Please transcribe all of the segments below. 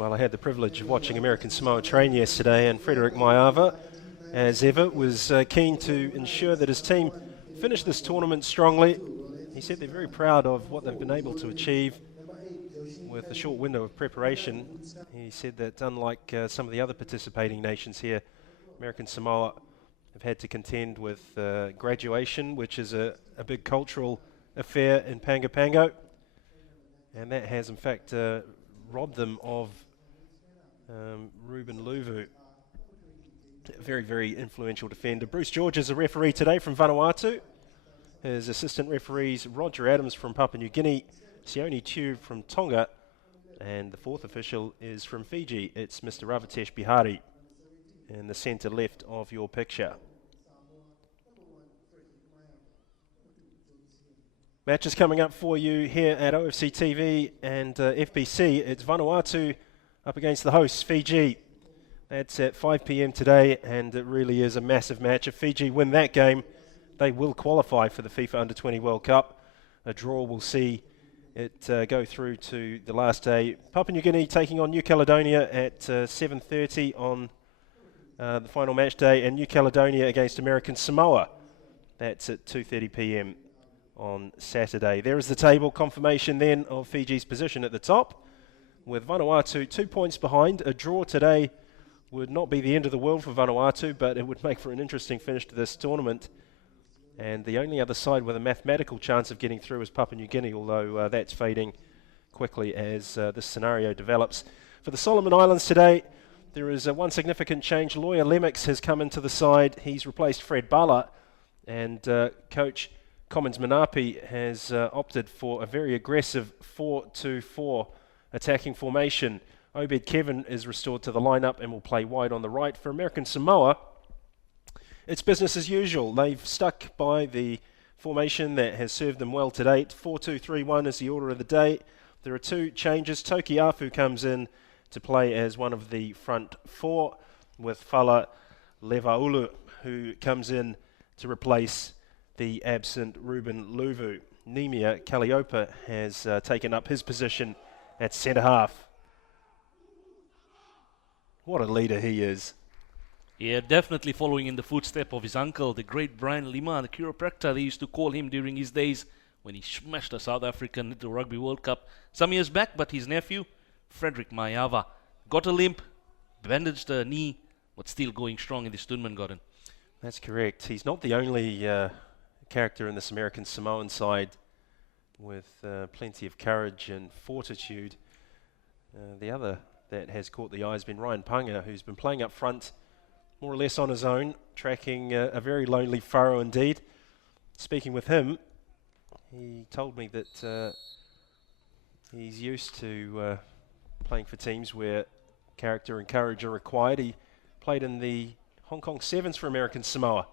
Well, I had the privilege of watching American Samoa train yesterday, and Frederick Maiava, as ever, was keen to ensure that his team finished this tournament strongly. He said they're very proud of what they've been able to achieve with a short window of preparation. He said that unlike some of the other participating nations here, American Samoa have had to contend with graduation, which is a big cultural affair in Pago Pago, and that has in fact robbed them of Ruben Luvu, a very, very influential defender. Bruce George is a referee today from Vanuatu. His assistant referees Roger Adams from Papua New Guinea, Sione Chu from Tonga, and the fourth official is from Fiji. It's Mr. Ravatesh Bihari in the centre left of your picture. Matches coming up for you here at OFC TV and FBC. It's Vanuatu up against the hosts, Fiji. That's at 5 p.m. today, and it really is a massive match. If Fiji win that game, they will qualify for the FIFA Under-20 World Cup. A draw will see it go through to the last day. Papua New Guinea taking on New Caledonia at 7:30 on the final match day, and New Caledonia against American Samoa. That's at 2:30 p.m. on Saturday. There is the table confirmation then of Fiji's position at the top, with Vanuatu 2 points behind. A draw today would not be the end of the world for Vanuatu, but it would make for an interesting finish to this tournament. And the only other side with a mathematical chance of getting through is Papua New Guinea, although that's fading quickly as this scenario develops. For the Solomon Islands today, there is one significant change. Lawyer Lemix has come into the side. He's replaced Fred Bala, and coach Commons Manapi has opted for a very aggressive 4-2-4 attacking formation. Obed Kevin is restored to the lineup and will play wide on the right. For American Samoa, it's business as usual. They've stuck by the formation that has served them well to date. 4-2-3-1 is the order of the day. There are two changes. Toki Afu comes in to play as one of the front four, with Fala Levaulu, who comes in to replace the absent Ruben Luvu. Nemia Kalliope has taken up his position at centre half. What a leader he is. Yeah, definitely following in the footsteps of his uncle, the great Brian Lima, the chiropractor they used to call him during his days when he smashed the South African at the Rugby World Cup some years back. But his nephew, Frederick Maiava, got a limp, bandaged the knee, but still going strong in this tournament, Gordon. That's correct. He's not the only character in this American Samoan side with plenty of courage and fortitude. The other that has caught the eye has been Ryan Panga, who's been playing up front more or less on his own, tracking a very lonely furrow indeed. Speaking with him, he told me that he's used to playing for teams where character and courage are required. He played in the Hong Kong Sevens for American Samoa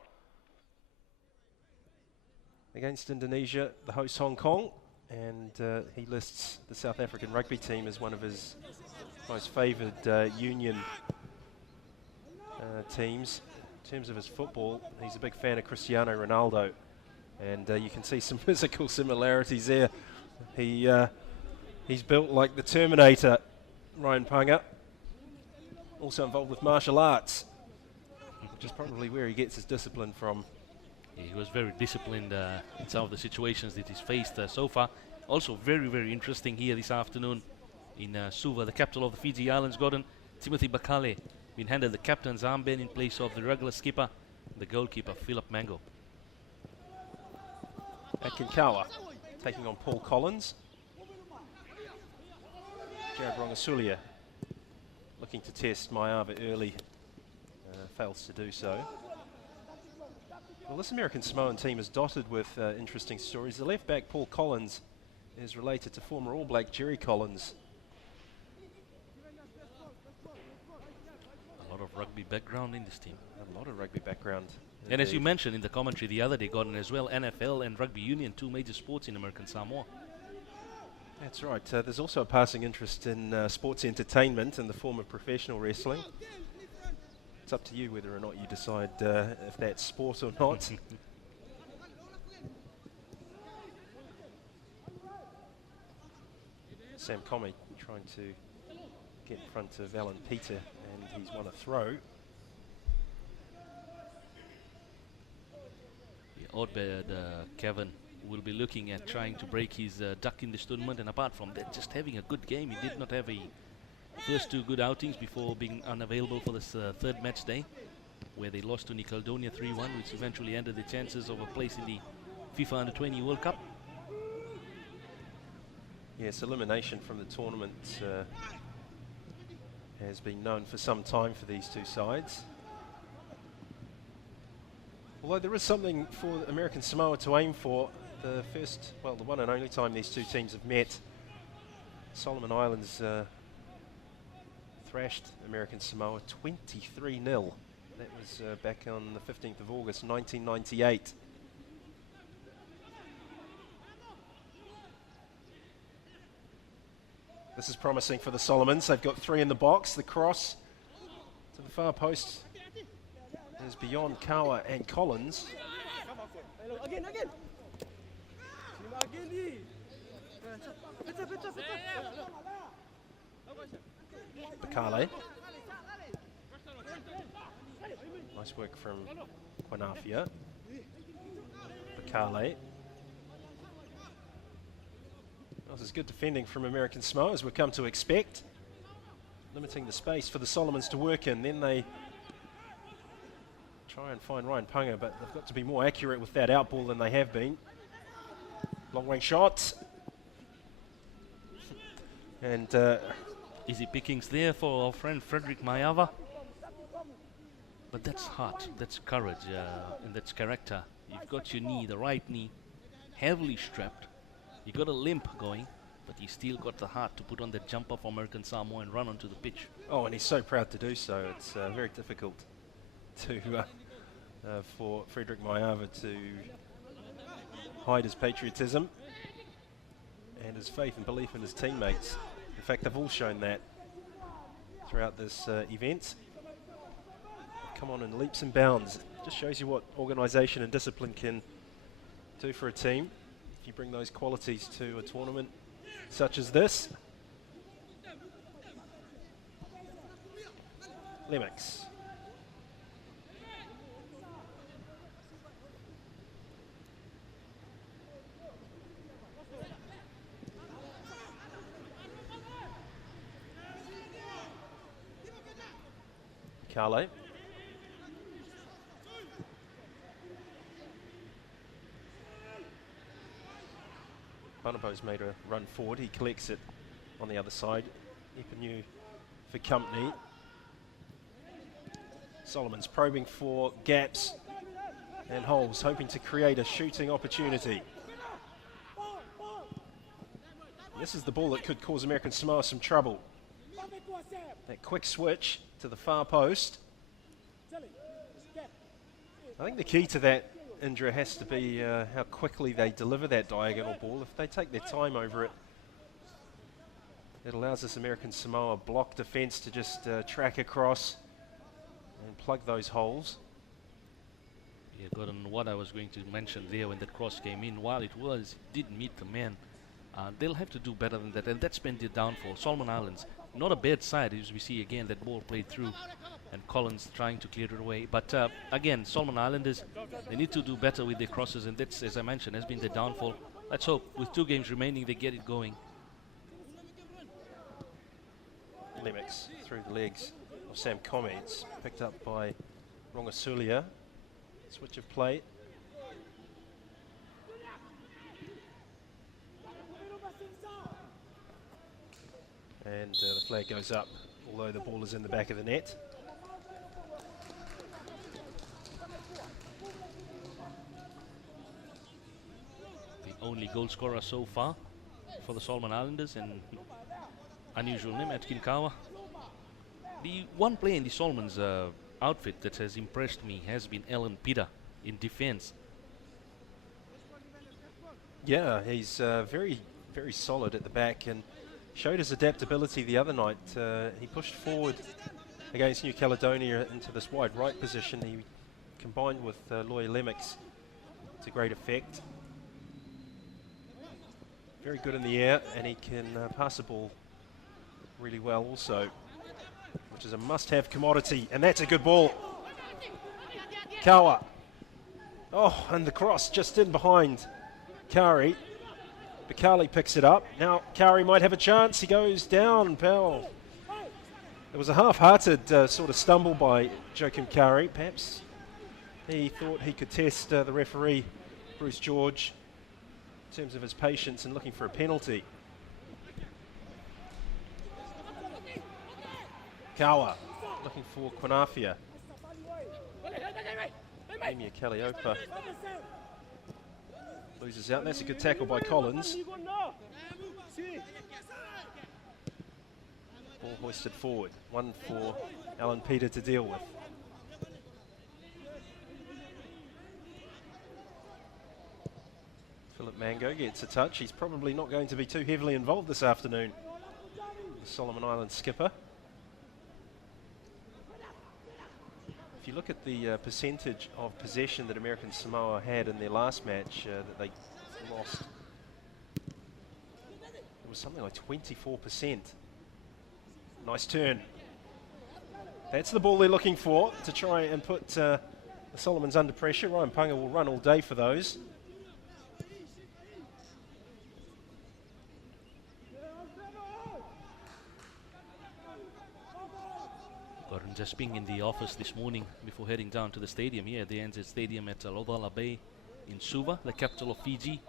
against Indonesia, the host Hong Kong, and he lists the South African rugby team as one of his most favoured union teams. In terms of his football, he's a big fan of Cristiano Ronaldo, and you can see some physical similarities there. He's built like the Terminator, Ryan Panga. Also involved with martial arts, which is probably where he gets his discipline from. Yeah, he was very disciplined in some of the situations that he's faced so far. Also very, very interesting here this afternoon in Suva, the capital of the Fiji Islands, Gordon. Timothy Bakale been handed the captain's armband in place of the regular skipper, the goalkeeper, Philip Mango. Akinkawa taking on Paul Collins. Jared Rongasulia looking to test Maiava early, fails to do so. Well, this American Samoan team is dotted with interesting stories. The left back, Paul Collins, is related to former All Black Jerry Collins. A lot of rugby background in this team. A lot of rugby background. And indeed. as you mentioned in the commentary the other day, Gordon, as well, NFL and rugby union, two major sports in American Samoa. That's right. There's also a passing interest in sports entertainment in the form of professional wrestling. It's up to you whether or not you decide if that's sport or not. Sam Comey trying to get in front of Alan Peter, and he's won a throw. Oddbird Kevin will be looking at trying to break his duck in this tournament, and apart from that, just having a good game. He did not have a first two good outings before being unavailable for this third match day, where they lost to New Caledonia 3-1, which eventually ended the chances of a place in the FIFA Under-20 World Cup. Yes, elimination from the tournament has been known for some time for these two sides. Although there is something for American Samoa to aim for. The first, well, the one and only time these two teams have met, Solomon Islands thrashed American Samoa 23-0. That was back on the 15th of August 1998. This is promising for the Solomons. They've got three in the box. The cross to the far post is beyond Kawa and Collins. Bakale. Nice work from Quinafia. Bakale. This is good defending from American Samoa, as we've come to expect. Limiting the space for the Solomons to work in. Then they try and find Ryan Punga, but they've got to be more accurate with that out ball than they have been. Long range shots. And easy pickings there for our friend Frederick Mayava. But that's heart, that's courage, and that's character. You've got your knee, the right knee, heavily strapped. You got a limp going, but you still got the heart to put on that jumper for American Samoa and run onto the pitch. Oh, and he's so proud to do so. It's very difficult to for Frederick Mayava to hide his patriotism and his faith and belief in his teammates. In fact, they've all shown that throughout this event. Come on in leaps and bounds. Just shows you what organisation and discipline can do for a team. If you bring those qualities to a tournament such as this. Lemix. Carlo. Bonobo's made a run forward. He collects it on the other side. Ipanu for company. Solomon's probing for gaps and holes, hoping to create a shooting opportunity. This is the ball that could cause American Samoa some trouble. That quick switch to the far post. I think the key to that, Indra, has to be how quickly they deliver that diagonal ball. If they take their time over it, it allows this American Samoa block defence to just track across and plug those holes. Yeah, Gordon, what I was going to mention there when that cross came in, while it did meet the man, they'll have to do better than that, and that's been their downfall. Solomon Islands, not a bad side, as we see again, that ball played through, and Collins trying to clear it away. But again, Solomon Islanders, they need to do better with their crosses, and that's, as I mentioned, has been their downfall. Let's hope, with 2 games remaining, they get it going. Lemix through the legs of Sam Comets, picked up by Rongasulia. Switch of play. And the flag goes up, although the ball is in the back of the net. The only goal scorer so far for the Solomon Islanders, and unusual name, Atkin Kawa. The one player in the Solomons outfit that has impressed me has been Alan Peter in defense. Yeah, he's very, very solid at the back and showed his adaptability the other night. He pushed forward against New Caledonia into this wide right position. He combined with Loy Lemix to great effect. Very good in the air, and he can pass the ball really well also. which is a must-have commodity, and that's a good ball. Kawa. Oh, and the cross just in behind Kari. Bakali picks it up. Now Kari might have a chance. He goes down, Powell. It was a half-hearted sort of stumble by Joachim Kari. Perhaps he thought he could test the referee, Bruce George, in terms of his patience and looking for a penalty. Kawa looking for Quinafia. Emia Calliope loses out. That's a good tackle by Collins. Ball hoisted forward. One for Alan Peter to deal with. Philip Mango gets a touch. He's probably not going to be too heavily involved this afternoon. The Solomon Islands skipper. If you look at the percentage of possession that American Samoa had in their last match that they lost, it was something like 24%. Nice turn. That's the ball they're looking for to try and put the Solomons under pressure. Ryan Punga will run all day for those. Gordon just being in the office this morning before heading down to the stadium here at the NZ Stadium at Lovala Bay in Suva, the capital of Fiji.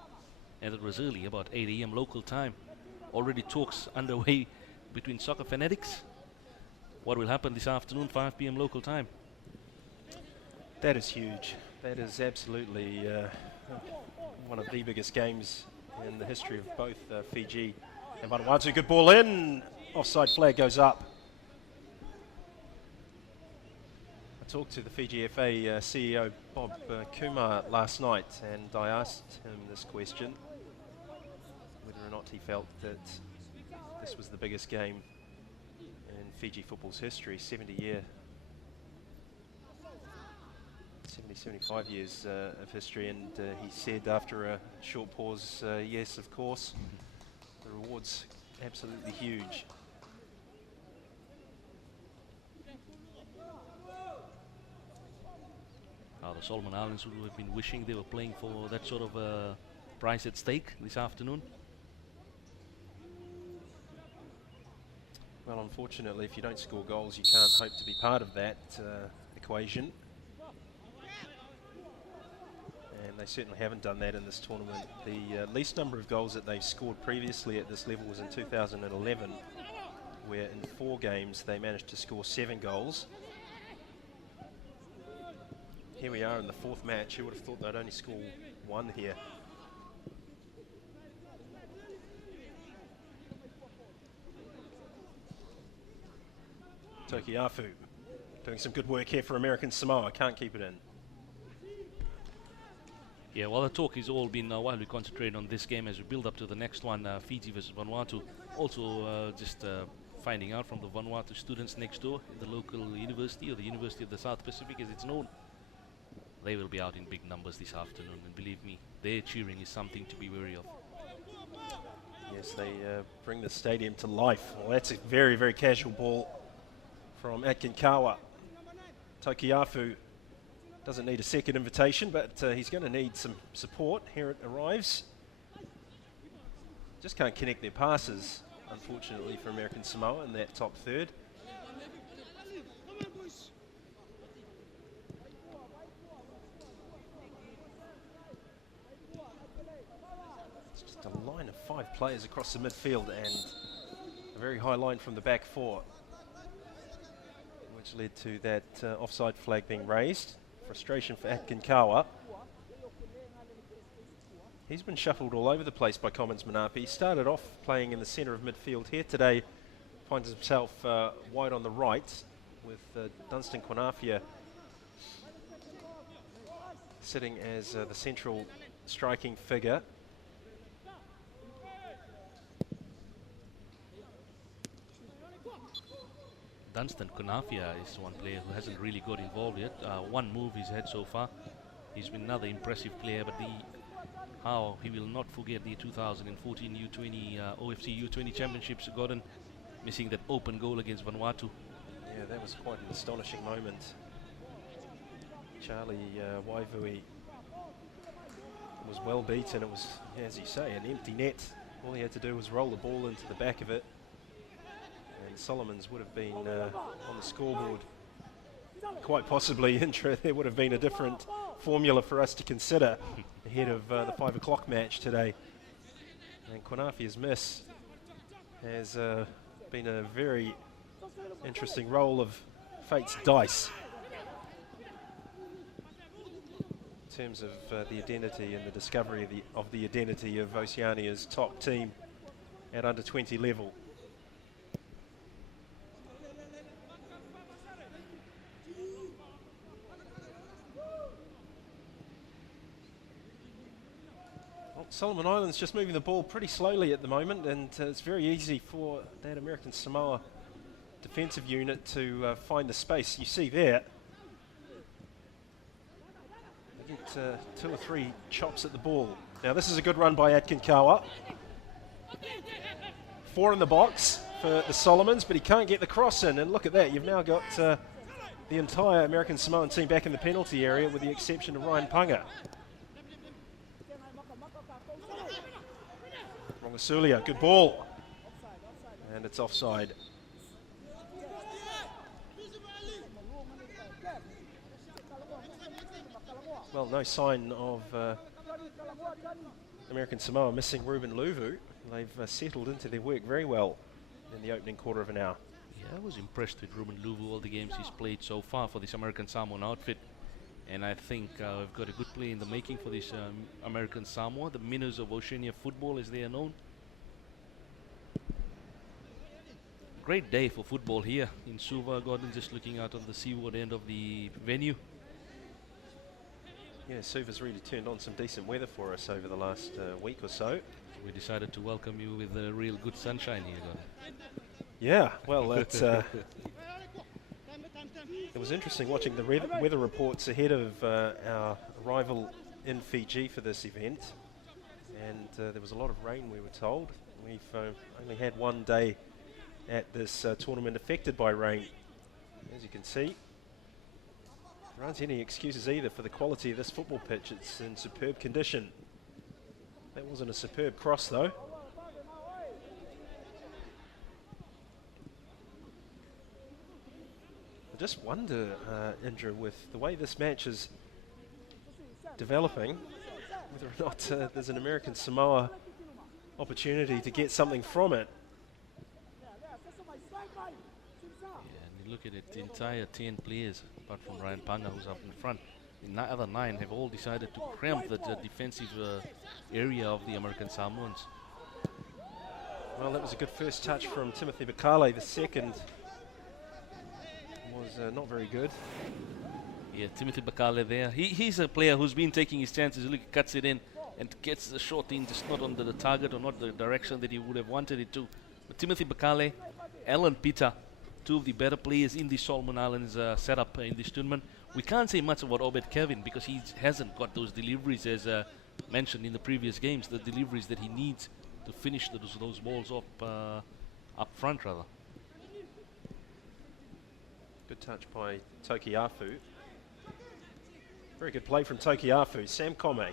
And it was early, about 8 a.m. local time. Already talks underway between soccer fanatics. What will happen this afternoon, 5 p.m. local time? That is huge. That is absolutely one of the biggest games in the history of both Fiji and Vanuatu. Good ball in. Offside flag goes up. I talked to the Fiji FA CEO Bob Kumar last night, and I asked him this question, whether or not he felt that this was the biggest game in Fiji football's history, 75 years of history, and he said after a short pause, yes, of course. The reward's absolutely huge. The Solomon Islands would have been wishing they were playing for that sort of prize at stake this afternoon. Well, unfortunately, if you don't score goals, you can't hope to be part of that equation. And they certainly haven't done that in this tournament. The least number of goals that they've scored previously at this level was in 2011, where in 4 games they managed to score 7 goals. Here we are in the 4th match. Who would have thought they'd only score 1 here? Tokiafu doing some good work here for American Samoa. Can't keep it in. Yeah, well, the talk has all been while we concentrate on this game as we build up to the next one, Fiji versus Vanuatu. Also, just finding out from the Vanuatu students next door in the local university, or the University of the South Pacific as it's known. They will be out in big numbers this afternoon, and believe me, their cheering is something to be wary of. Yes, they bring the stadium to life. Well, that's a very, very casual ball from Atkinkawa. Tokiafu doesn't need a second invitation, but he's going to need some support. Here it arrives. Just can't connect their passes, unfortunately, for American Samoa in that top third. It's just a line of 5 players across the midfield and a very high line from the back 4, which led to that offside flag being raised. Frustration for Atkinkawa. He's been shuffled all over the place by Commons Manapi. He started off playing in the centre of midfield here today, finds himself wide on the right with Dunstan Quinafia sitting as the central striking figure. Dunstan Quinafia is one player who hasn't really got involved yet. One move he's had so far. He's been another impressive player, but how he will not forget the 2014 U-20 OFC U-20 Championships, Gordon, missing that open goal against Vanuatu. Yeah, that was quite an astonishing moment. Charlie Waivui was well beaten. It was, as you say, an empty net. All he had to do was roll the ball into the back of it, and Solomons would have been on the scoreboard. Quite possibly, there would have been a different formula for us to consider ahead of the 5 o'clock match today. And Kwanafia's miss has been a very interesting roll of fate's dice in terms of the identity and the discovery of the identity of Oceania's top team at under 20 level. Solomon Islands just moving the ball pretty slowly at the moment, and it's very easy for that American Samoa defensive unit to find the space. You see there, they get 2 or 3 chops at the ball. Now this is a good run by Atkinkawa. 4 in the box for the Solomons, but he can't get the cross in, and look at that, you've now got the entire American Samoan team back in the penalty area with the exception of Ryan Punga. Rongasulia, good ball, and it's offside. Well, no sign of American Samoa missing Ruben Luvu. They've settled into their work very well in the opening quarter of an hour. Yeah, I was impressed with Ruben Luvu, all the games he's played so far for this American Samoan outfit. And I think we've got a good play in the making for this American Samoa. The Minnows of Oceania football, as they are known. Great day for football here in Suva Garden, just looking out on the seaward end of the venue. Yeah, Suva's really turned on some decent weather for us over the last week or so. We decided to welcome you with real good sunshine here, Gordon. Yeah, well, it's it was interesting watching the weather reports ahead of our arrival in Fiji for this event, and there was a lot of rain, we were told. We've only had one day at this tournament affected by rain, as you can see. There aren't any excuses either for the quality of this football pitch. It's in superb condition. That wasn't a superb cross though. I just wonder, Indra, with the way this match is developing, whether or not there's an American Samoa opportunity to get something from it. Look at it, the entire 10 players, apart from Ryan Punga, who's up in front, the other 9 have all decided to cramp the defensive area of the American Samoans. Well, that was a good first touch from Timothy Bakale. The second was not very good. Yeah, Timothy Bakale there. He's a player who's been taking his chances. Look, he cuts it in and gets the shot in, just not under the target or not the direction that he would have wanted it to. But Timothy Bakale, Alan Peter, 2 of the better players in the Solomon Islands setup in this tournament. We can't say much about Obed Kevin because he hasn't got those deliveries as mentioned in the previous games, the deliveries that he needs to finish those balls up front rather. Good touch by Tokiafu. Very good play from Tokiafu. Sam Kome.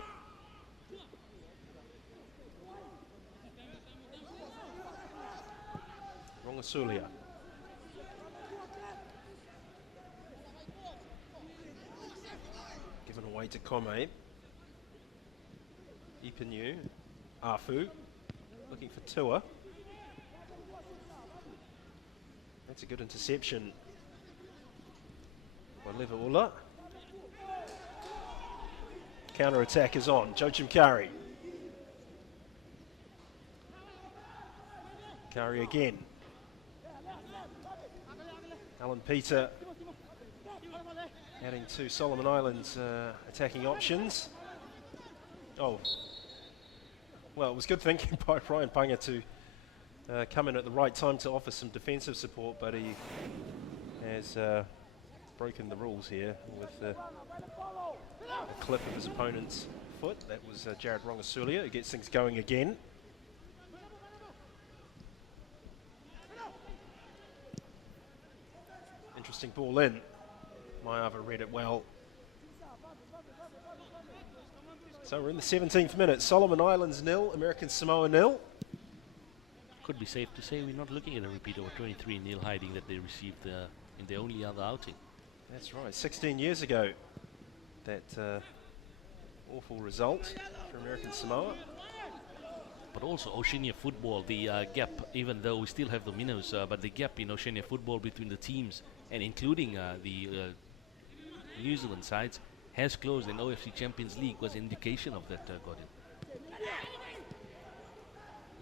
Rongasulia. Given away to Kome. Ipinu. Afu. Looking for Tua. That's a good interception by Levaula. Counter attack is on. Joachim Kari. Kari again. Alan Peter adding to Solomon Islands attacking options. Oh, well, it was good thinking by Ryan Punga to come in at the right time to offer some defensive support, but he has broken the rules here with a clip of his opponent's foot. That was Jared Rongasulia who gets things going again. Interesting ball in. Maiava read it well. So we're in the 17th minute. Solomon Islands 0, American Samoa 0. Could be safe to say we're not looking at a repeat of a 23-0 hiding that they received in their only other outing. That's right, 16 years ago, that awful result for American Samoa. But also Oceania football, the gap, even though we still have the minnows, but the gap in Oceania football between the teams and including the New Zealand sides has closed, and OFC Champions League was an indication of that, Gordon.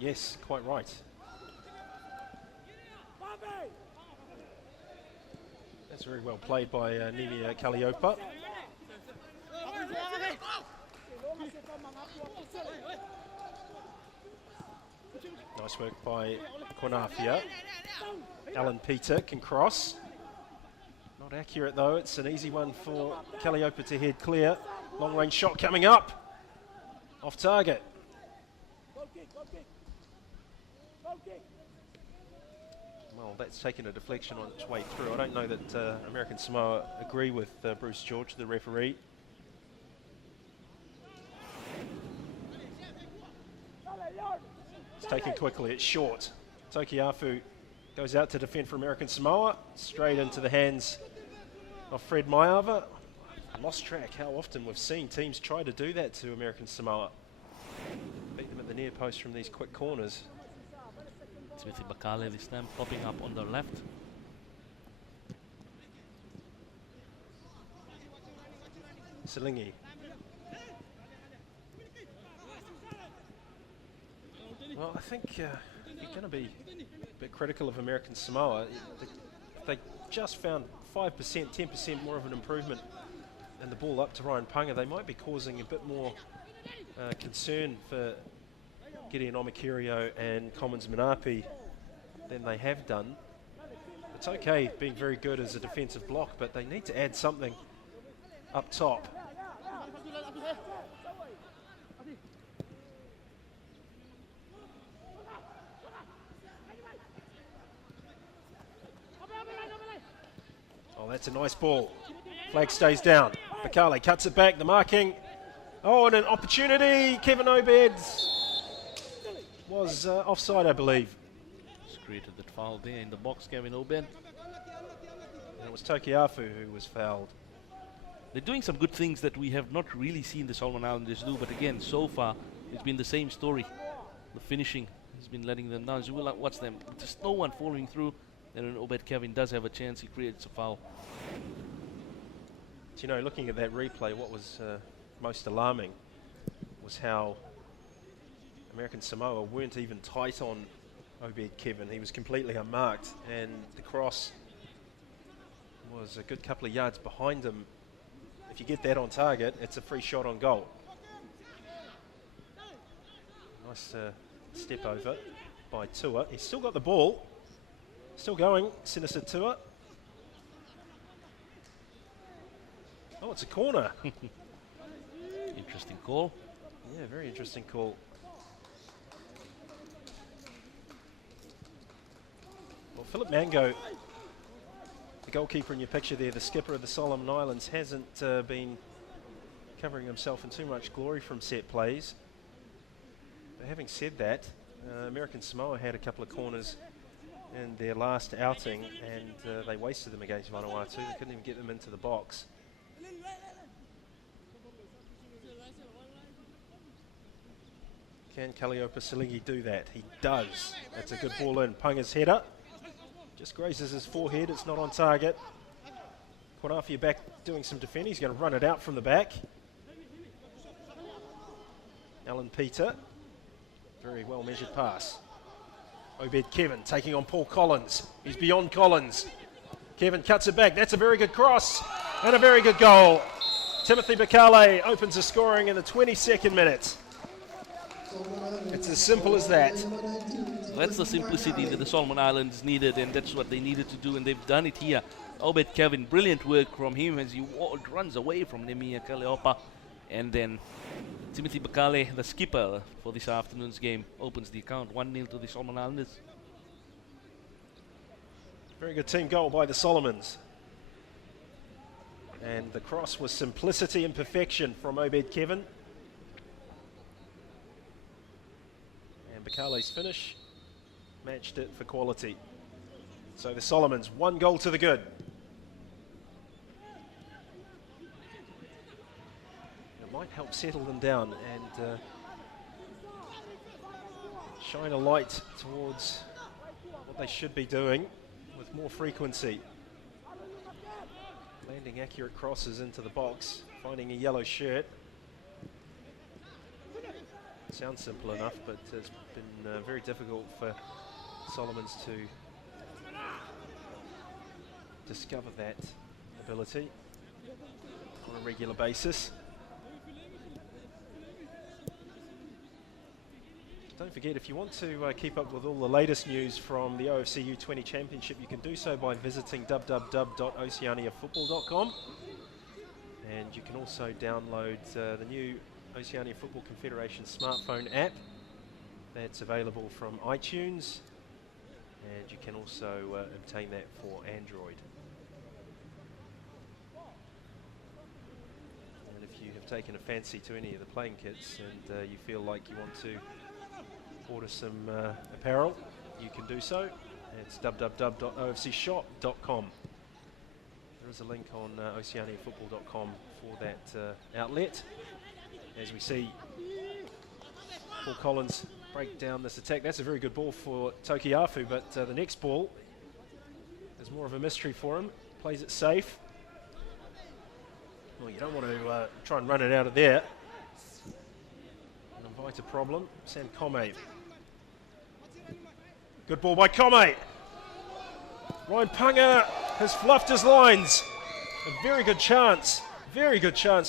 Yes, quite right. That's very well played by Nivea Kaliopa. Nice work by Konafia. Alan Peter can cross. Not accurate though, it's an easy one for Kaliopa to head clear. Long range shot coming up. Off target. Well, that's taken a deflection on its way through. I don't know that American Samoa agree with Bruce George, the referee. It's taken quickly, it's short. Tokiafu goes out to defend for American Samoa, straight into the hands of Fred Maiava. Lost track how often we've seen teams try to do that to American Samoa. Beat them at the near post from these quick corners. Timothy Bakale this time popping up on the left. Silingi. Well, I think you're going to be a bit critical of American Samoa. They just found 5%, 10% more of an improvement in the ball up to Ryan Punga. They might be causing a bit more concern for Gideon Omakirio and Commons Manapi than they have done. It's okay being very good as a defensive block, but they need to add something up top. Oh, that's a nice ball. Flag stays down. Bakale cuts it back, the marking. Oh, and an opportunity. Kevin Obed was offside, I believe. Just created that foul there in the box, Kevin Obed. And it was Tokiafu who was fouled. They're doing some good things that we have not really seen the Solomon Islanders do, but again, so far, it's been the same story. The finishing has been letting them down. So we'll watch them. Just no one following through. And when Obed Kevin does have a chance, he creates a foul. Do you know, looking at that replay, what was most alarming was how American Samoa weren't even tight on Obed Kevin. He was completely unmarked, and the cross was a good couple of yards behind him. If you get that on target, it's a free shot on goal. Nice step over by Tua. He's still got the ball. Still going, Sinister Tua. Oh, it's a corner. Interesting call. Yeah, very interesting call. Well, Philip Mango, the goalkeeper in your picture there, the skipper of the Solomon Islands, hasn't been covering himself in too much glory from set plays. But having said that, American Samoa had a couple of corners in their last outing, and they wasted them against Vanuatu. They couldn't even get them into the box. Can Kaliopa Silingi do that? He does. That's a good ball in. Punga's header just grazes his forehead. It's not on target. Konafia back doing some defending. He's going to run it out from the back. Alan Peter. Very well measured pass. Obed Kevin taking on Paul Collins. He's beyond Collins. Kevin cuts it back. That's a very good cross and a very good goal. Timothy Bakale opens the scoring in the 22nd minute. It's as simple as that. That's the simplicity that the Solomon Islands needed, and that's what they needed to do, and they've done it here. Obed Kevin, brilliant work from him as he runs away from Nemia Kaliopa, and then Timothy Bakale, the skipper for this afternoon's game, opens the account 1-0 to the Solomon Islanders. Very good team goal by the Solomons. And the cross was simplicity and perfection from Obed Kevin. And Bakale's finish matched it for quality. So the Solomons, 1 goal to the good. It might help settle them down and shine a light towards what they should be doing with more frequency. Landing accurate crosses into the box, finding a yellow shirt. Sounds simple enough, but it's been very difficult for Solomons to discover that ability on a regular basis. Don't forget, if you want to keep up with all the latest news from the OFC U-20 Championship, you can do so by visiting www.oceaniafootball.com. And you can also download the new Oceania Football Confederation smartphone app that's available from iTunes. And you can also obtain that for Android. And if you have taken a fancy to any of the playing kits and you feel like you want to order some apparel, you can do so. It's www.ofcshop.com. There is a link on oceaniafootball.com for that outlet. As we see Paul Collins break down this attack. That's a very good ball for Tokiafu, but the next ball is more of a mystery for him. Plays it safe. Well, you don't want to try and run it out of there and invite a problem. Sam Kome. Good ball by Kome. Ryan Punga has fluffed his lines. A very good chance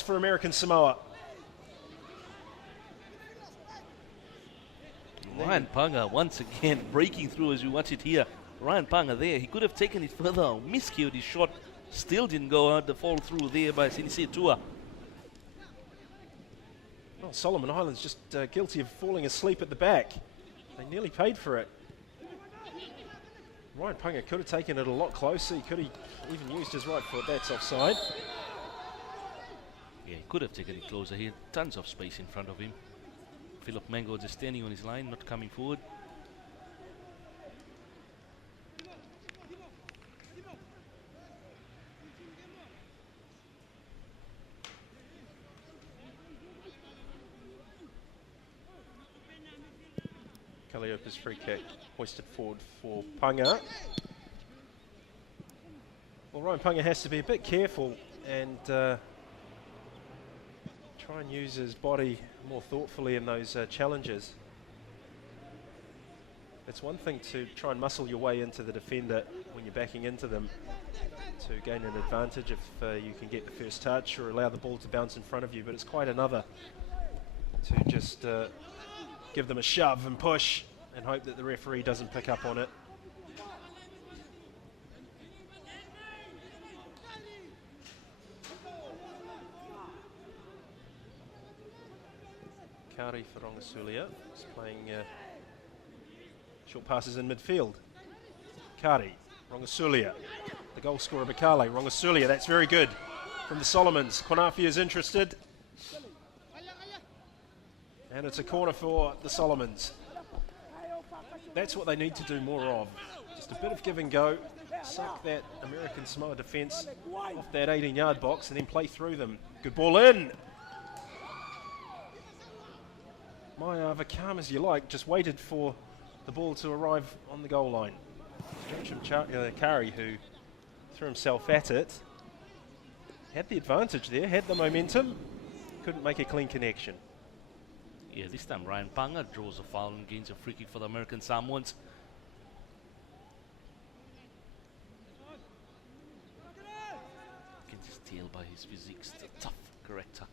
for American Samoa. Ryan Punga once again breaking through as you watch it here. Ryan Punga there, he could have taken it further, miscued his shot, still didn't go out the fall through there by Sinise Tua. Well, Solomon Islands just guilty of falling asleep at the back. They nearly paid for it. Ryan Punga could have taken it a lot closer. He could have even used his right foot. That's offside. Yeah, he could have taken it closer. He had tons of space in front of him. Philip Mango just standing on his line, not coming forward. Kalliopa's free kick hoisted forward for Punga. Well, Ryan Punga has to be a bit careful and try and use his body more thoughtfully in those challenges. It's one thing to try and muscle your way into the defender when you're backing into them to gain an advantage if you can get the first touch or allow the ball to bounce in front of you, but it's quite another to just give them a shove and push and hope that the referee doesn't pick up on it. Kari for Rongasulia is playing short passes in midfield. Kari, Rongasulia, the goal scorer Bakale, Rongasulia, that's very good from the Solomons. Konafi is interested. And it's a corner for the Solomons. That's what they need to do more of. Just a bit of give and go, suck that American Samoa defence off that 18-yard box and then play through them. Good ball in. Maya, calm as you like, just waited for the ball to arrive on the goal line. Kari, who threw himself at it, had the advantage there, had the momentum, couldn't make a clean connection. Yeah, this time Ryan Punga draws a foul and gains a free kick for the American Samoans. You can just tell by his physique, still tough character.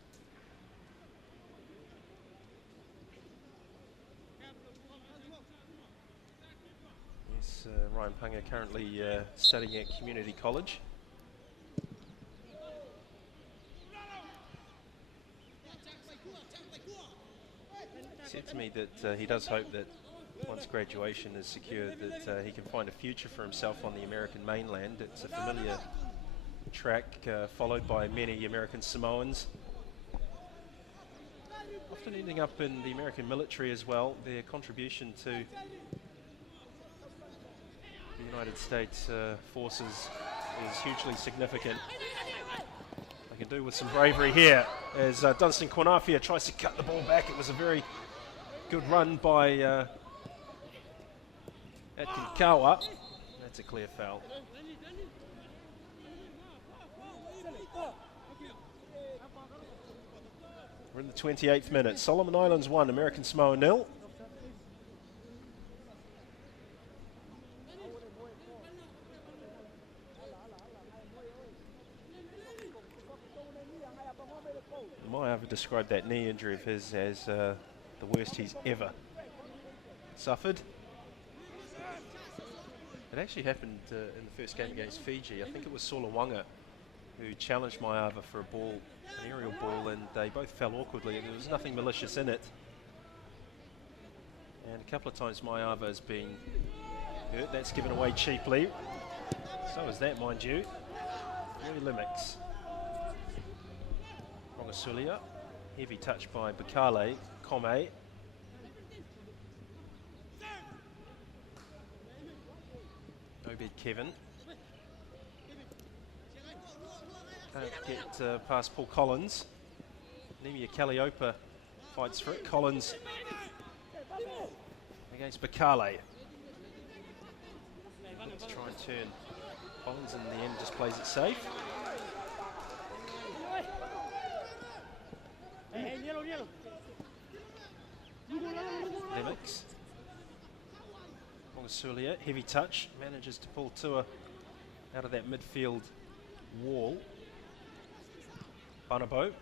Yes, Ryan Punga currently studying at community college. Said to me that he does hope that once graduation is secured that he can find a future for himself on the American mainland. It's a familiar track, followed by many American Samoans. Often ending up in the American military as well. Their contribution to the United States forces is hugely significant. They can do with some bravery here as Dunstan Quanafia tries to cut the ball back. It was a very good run by Atkinkawa. That's a clear foul. We're in the 28th minute. Solomon Islands 1, American Samoa 0. Maiava described that knee injury of his as the worst he's ever suffered. It actually happened in the first game against Fiji. I think it was Solawanga who challenged Maiava for a ball, an aerial ball, and they both fell awkwardly, and there was nothing malicious in it. And a couple of times Maiava has been hurt. That's given away cheaply. So is that, mind you. Limix. Rongasulia. Heavy touch by Bakale. Kome. Obed Kevin. Can't get past Paul Collins. Nemia Kalliopa fights for it. Collins against Bakale. Let's try and turn. Collins in the end just plays it safe. Lemix. Rongasulia, heavy touch, manages to pull Tua out of that midfield wall. Banabo.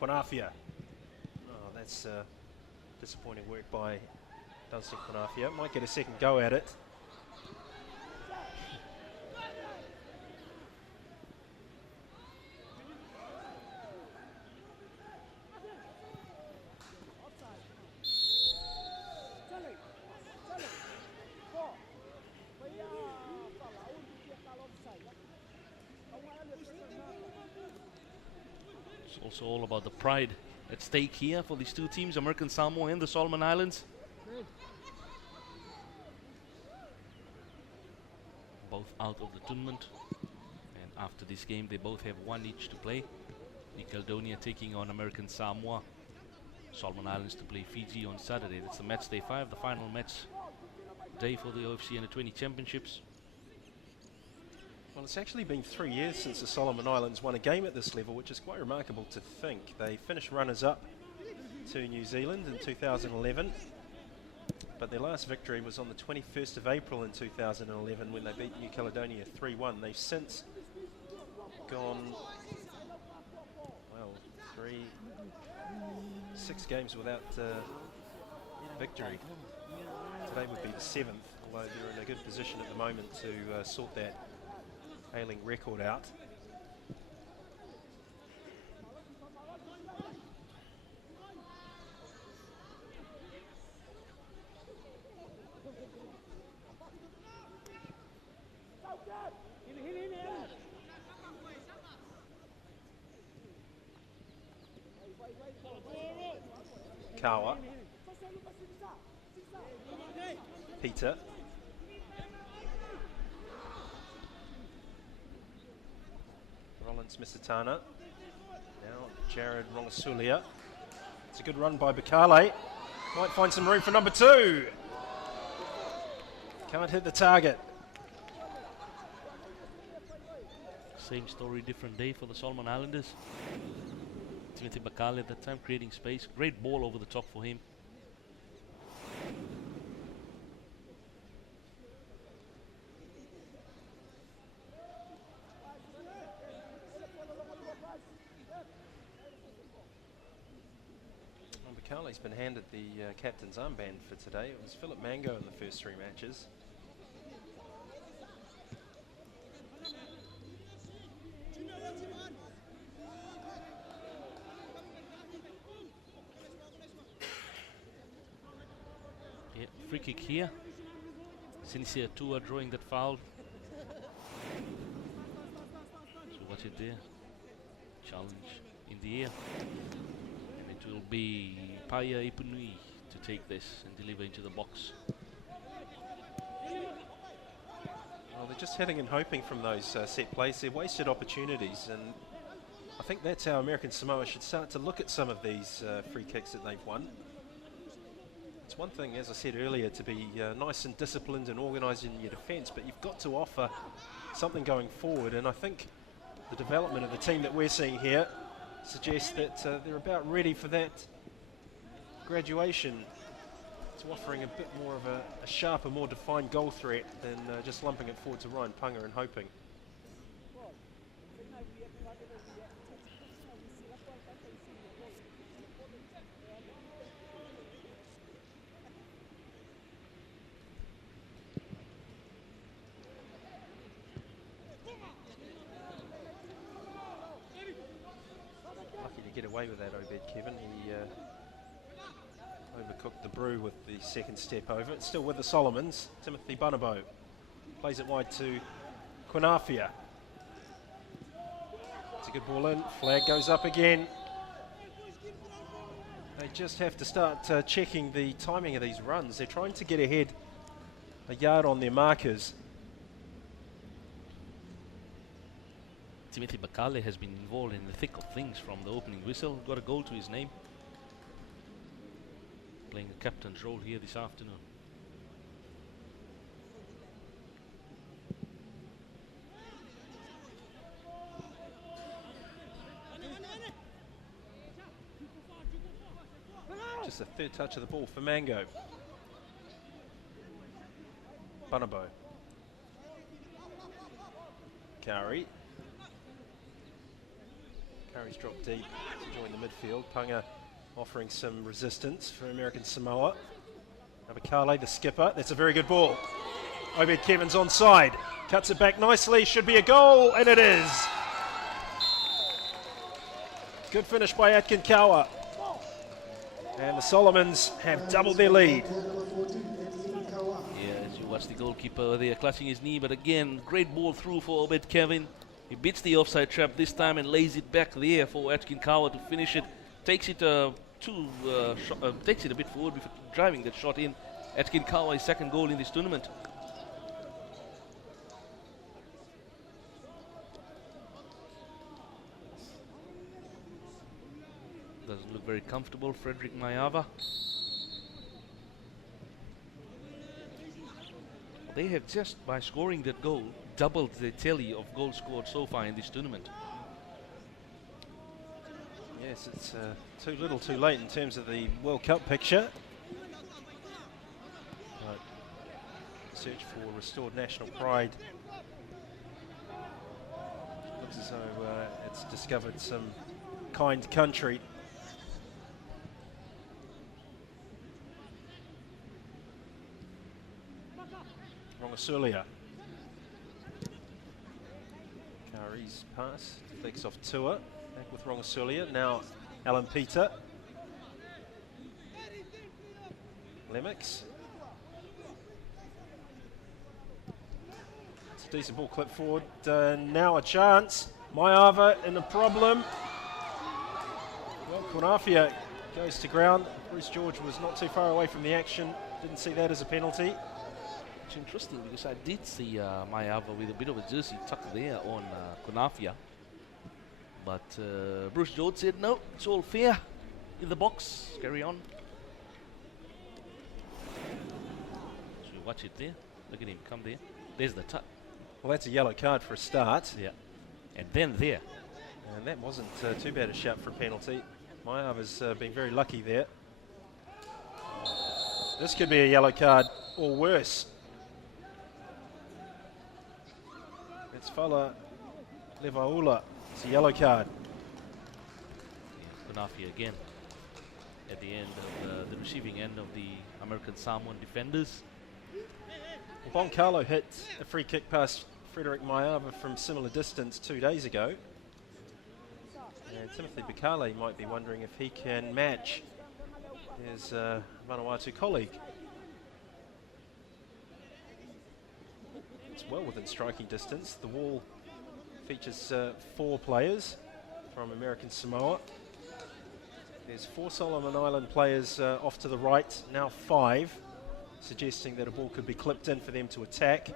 Quanafia. Oh, that's disappointing work by Dunstan Quanafia. Might get a second go at it. Also all about the pride at stake here for these two teams, American Samoa and the Solomon Islands. Both out of the tournament, and after this game they both have one each to play. New Caledonia taking on American Samoa, Solomon Islands to play Fiji on Saturday. That's the match day 5, the final match day for the OFC Under-20 Championships. Well, it's actually been 3 years since the Solomon Islands won a game at this level, which is quite remarkable to think. They finished runners-up to New Zealand in 2011, but their last victory was on the 21st of April in 2011 when they beat New Caledonia 3-1. They've since gone, well, 6 games without victory. Today would be the 7th, although they're in a good position at the moment to sort that ailing record out. Kawa. Peter. Rollins Misitana. Now Jared Rongasulia. It's a good run by Bakale. Might find some room for number 2. Can't hit the target. Same story, different day for the Solomon Islanders. Timothy Bakale at that time creating space. Great ball over the top for him. Bakale's been handed the captain's armband for today. It was Philip Mango in the first 3 matches. Yeah, free kick here. Sincere Tua drawing that foul. Watch it there. Challenge in the air. And it will be Paya Ipunui to take this and deliver into the box. Well, they're just hitting and hoping from those set plays. They're wasted opportunities, and I think that's how American Samoa should start to look at some of these free kicks that they've won. It's one thing, as I said earlier, to be nice and disciplined and organised in your defence, but you've got to offer something going forward, and I think the development of the team that we're seeing here suggests that they're about ready for that graduation to offering a bit more of a sharper, more defined goal threat than just lumping it forward to Ryan Punga and hoping. Lucky to get away with that, Obed Kevin. He overcooked the brew with the second step over. It's still with the Solomons. Timothy Bunabo plays it wide to Quinafia. It's a good ball in. Flag goes up again. They just have to start checking the timing of these runs. They're trying to get ahead a yard on their markers. Timothy Bakale has been involved in the thick of things from the opening whistle. Got a goal to his name. Playing a captain's role here this afternoon. Just the third touch of the ball for Mango. Bunabo. Curry's dropped deep to join the midfield. Punga offering some resistance for American Samoa. Abakale, the skipper. That's a very good ball. Obed Kevin's onside. Cuts it back nicely. Should be a goal, and it is. Good finish by Atkin Kawa. And the Solomons have doubled their lead. Yeah, as you watch the goalkeeper there clutching his knee, but again, great ball through for Obed Kevin. He beats the offside trap this time and lays it back there for Atkin Kawa to finish it. Takes it takes it a bit forward before driving that shot in. Atkin Kawa's second goal in this tournament. Doesn't look very comfortable, Frederick Mayava. They have just, by scoring that goal, doubled the tally of goals scored so far in this tournament. Yes, it's too little too late in terms of the World Cup picture. But search for restored national pride. Looks as though it's discovered some kind country. Rongasulia. Kari's pass deflects off Tua. Back with Rongasulia. Now Alan Peter. Lemix. It's a decent ball clip forward. Now a chance. Mayava in a problem. Well, Quinafia goes to ground. Bruce George was not too far away from the action. Didn't see that as a penalty. It's interesting because I did see Mayava with a bit of a jersey tucked there on Quinafia. But Bruce George said, no, it's all fair in the box. Carry on. So you watch it there. Look at him come there. There's the tuck. Well, that's a yellow card for a start. Yeah. And then there. And that wasn't too bad a shout for a penalty. Mayava's been very lucky there. This could be a yellow card or worse. It's Fala Levaula. It's a yellow card. Yeah, Quinafia again at the end of the receiving end of the American Samoan defenders. Well, Boncalo hit a free kick past Frederick Mayava from similar distance 2 days ago. And Timothy Bakale might be wondering if he can match his Vanuatu colleague. It's well within striking distance. The wall features 4 players from American Samoa. There's 4 Solomon Island players off to the right, now 5, suggesting that a ball could be clipped in for them to attack.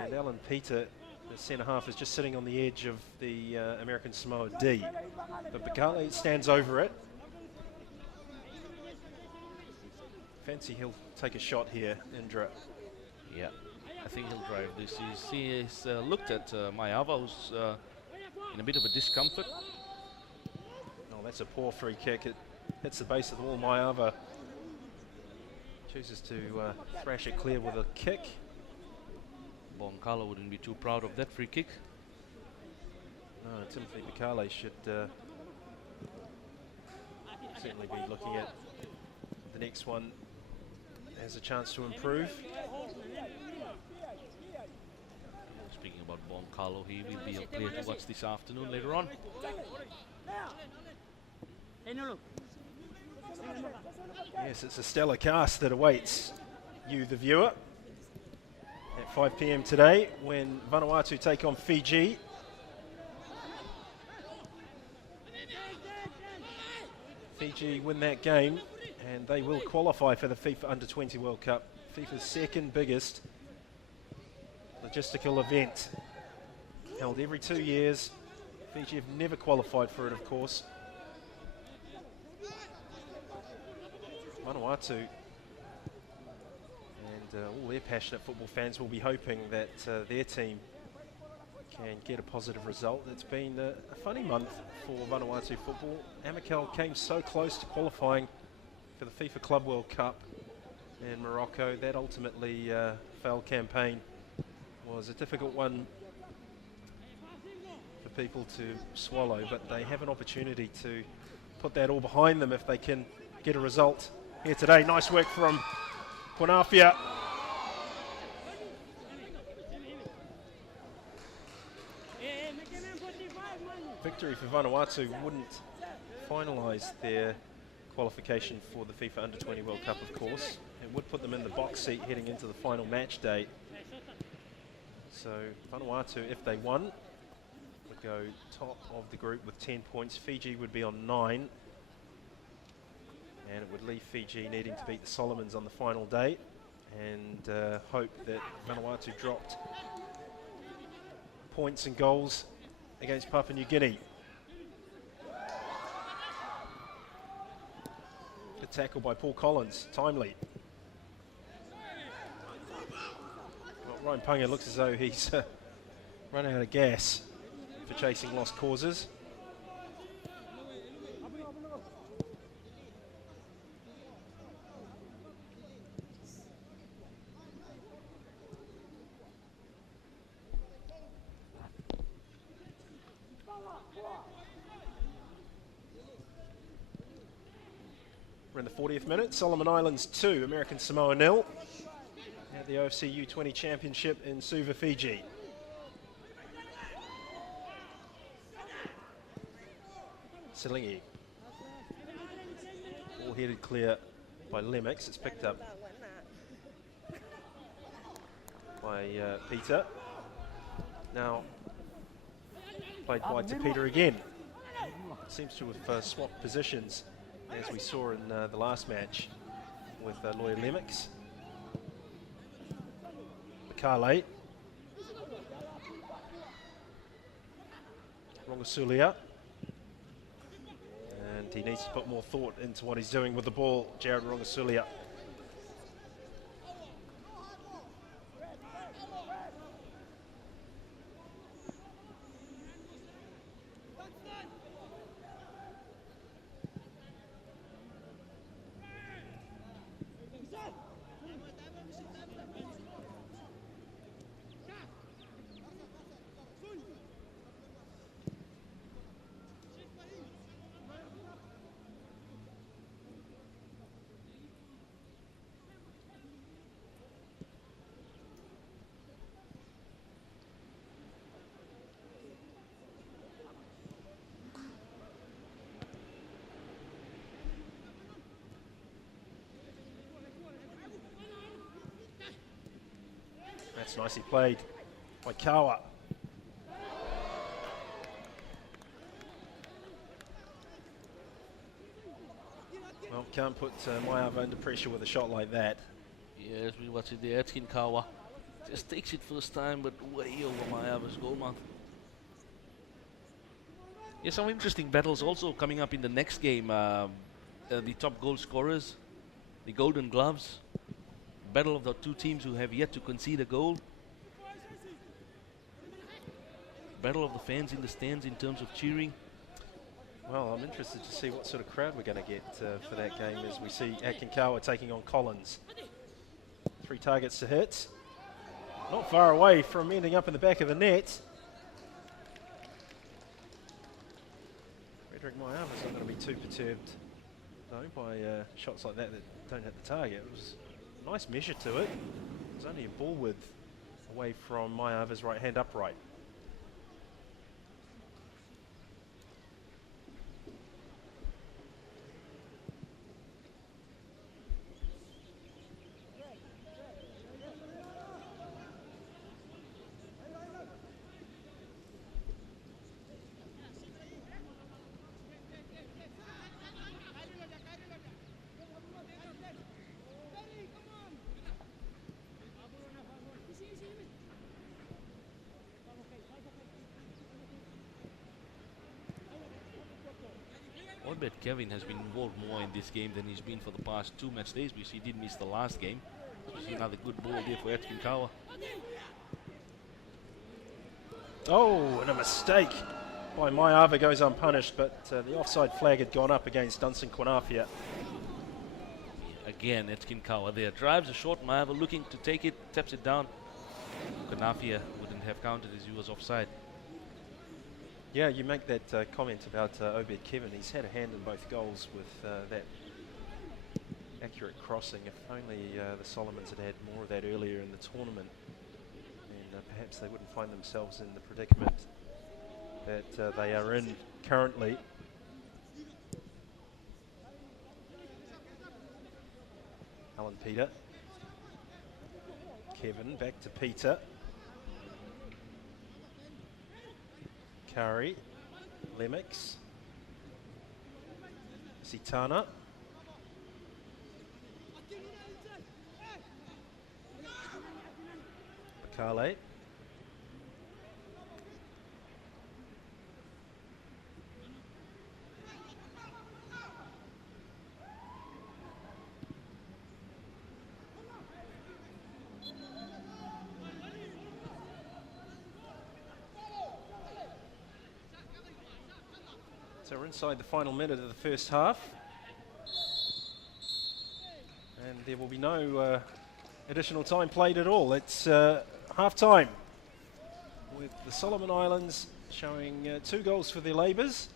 And Alan Peter, the centre half, is just sitting on the edge of the American Samoa D. But Bakale stands over it. Fancy he'll take a shot here, Indra. Yeah, I think he'll drive this. He's looked at Maiava, who's in a bit of a discomfort. Oh, that's a poor free kick. It hits the base of the wall. Maiava chooses to thrash it clear with a kick. Bonkalo wouldn't be too proud of that free kick. No, Timothy Bakale should certainly be looking at the next one as a chance to improve. Speaking about Bonkalo, he will be a player to watch this afternoon later on. Yes, it's a stellar cast that awaits you, the viewer, at 5 p.m. today when Vanuatu take on Fiji. Fiji win that game and they will qualify for the FIFA Under-20 World Cup, FIFA's second biggest logistical event, held every 2 years. Fiji have never qualified for it, of course. Vanuatu and all their passionate football fans will be hoping that their team can get a positive result. It's been a funny month for Vanuatu football. Amakel came so close to qualifying for the FIFA Club World Cup in Morocco. That ultimately failed campaign was a difficult one for people to swallow, but they have an opportunity to put that all behind them if they can get a result here today. Nice work from Quinafia. Victory for Vanuatu wouldn't finalise their qualification for the FIFA Under-20 World Cup, of course. It would put them in the box seat heading into the final match day. So Vanuatu, if they won, would go top of the group with 10 points. Fiji would be on 9. And it would leave Fiji needing to beat the Solomons on the final day and hope that Vanuatu dropped points and goals against Papua New Guinea. Good tackle by Paul Collins, timely. Well, Ryan Punga looks as though he's run out of gas for chasing lost causes. We're in the 40th minute. Solomon Islands 2, American Samoa 0 at the OFC U-20 Championship in Suva, Fiji. Silingi. Ball headed clear by Lemix. It's picked up by Peter. Now played wide to Peter again. Seems to have swapped positions, as we saw in the last match with Lawyer Lemix. Bakale. Rongasulia. And he needs to put more thought into what he's doing with the ball, Jared Rongasulia. That's nicely played by Kawa. Well, can't put Maiava under pressure with a shot like that. Yes, we watch it there. Atkin Kawa just takes it first time, but way over Maiava's goal mouth. Yeah, some interesting battles also coming up in the next game. The top goal scorers, the Golden Gloves, battle of the two teams who have yet to concede a goal. Battle of the fans in the stands in terms of cheering. Well, I'm interested to see what sort of crowd we're going to get for that game as we see Akinkawa taking on Collins. 3 targets to hit. Not far away from ending up in the back of the net. Frederick Maiava's not going to be too perturbed, though, by shots like that don't hit the target. It was a nice measure to it. It was only a ball width away from Maiava's right hand upright. I bet Kevin has been involved more in this game than he's been for the past 2 match days because he did miss the last game. So we see another good ball there for Atkin Kawa. Oh, and a mistake by Maiava goes unpunished, but the offside flag had gone up against Dunson Quinafia. Again, Atkin Kawa there. Drives a short, Maiava looking to take it, taps it down. Quinafia wouldn't have counted as he was offside. Yeah, you make that comment about Obed Kevin. He's had a hand in both goals with that accurate crossing. If only the Solomons had had more of that earlier in the tournament, and perhaps they wouldn't find themselves in the predicament that they are in currently. Alan Peter. Kevin back to Peter. Curry, Lemix, Sitana, Bakale, so we're inside the final minute of the first half, and there will be no additional time played at all. It's half time with the Solomon Islands showing 2 goals for their labours,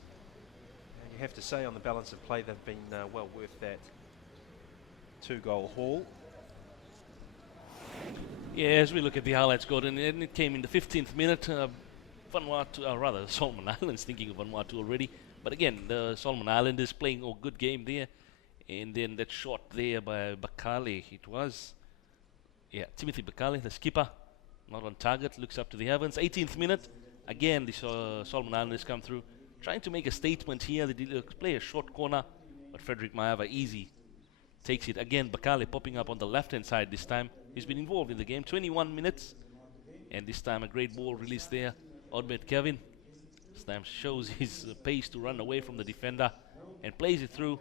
and you have to say on the balance of play they've been well worth that 2-goal haul. Yeah, as we look at the highlights, Gordon, and it came in the 15th minute. Vanuatu, rather the Solomon Islands, thinking of Vanuatu already. But again, the Solomon Islanders playing a good game there. And then that shot there by Bakale, it was, yeah, Timothy Bakale, the skipper, not on target, looks up to the heavens. 18th minute, again, the Solomon Islanders come through, trying to make a statement here. They did play a short corner, but Frederick Maiava easy takes it. Again, Bakale popping up on the left-hand side this time. He's been involved in the game, 21 minutes. And this time a great ball released there. Odbert Kevin this time shows his pace to run away from the defender and plays it through.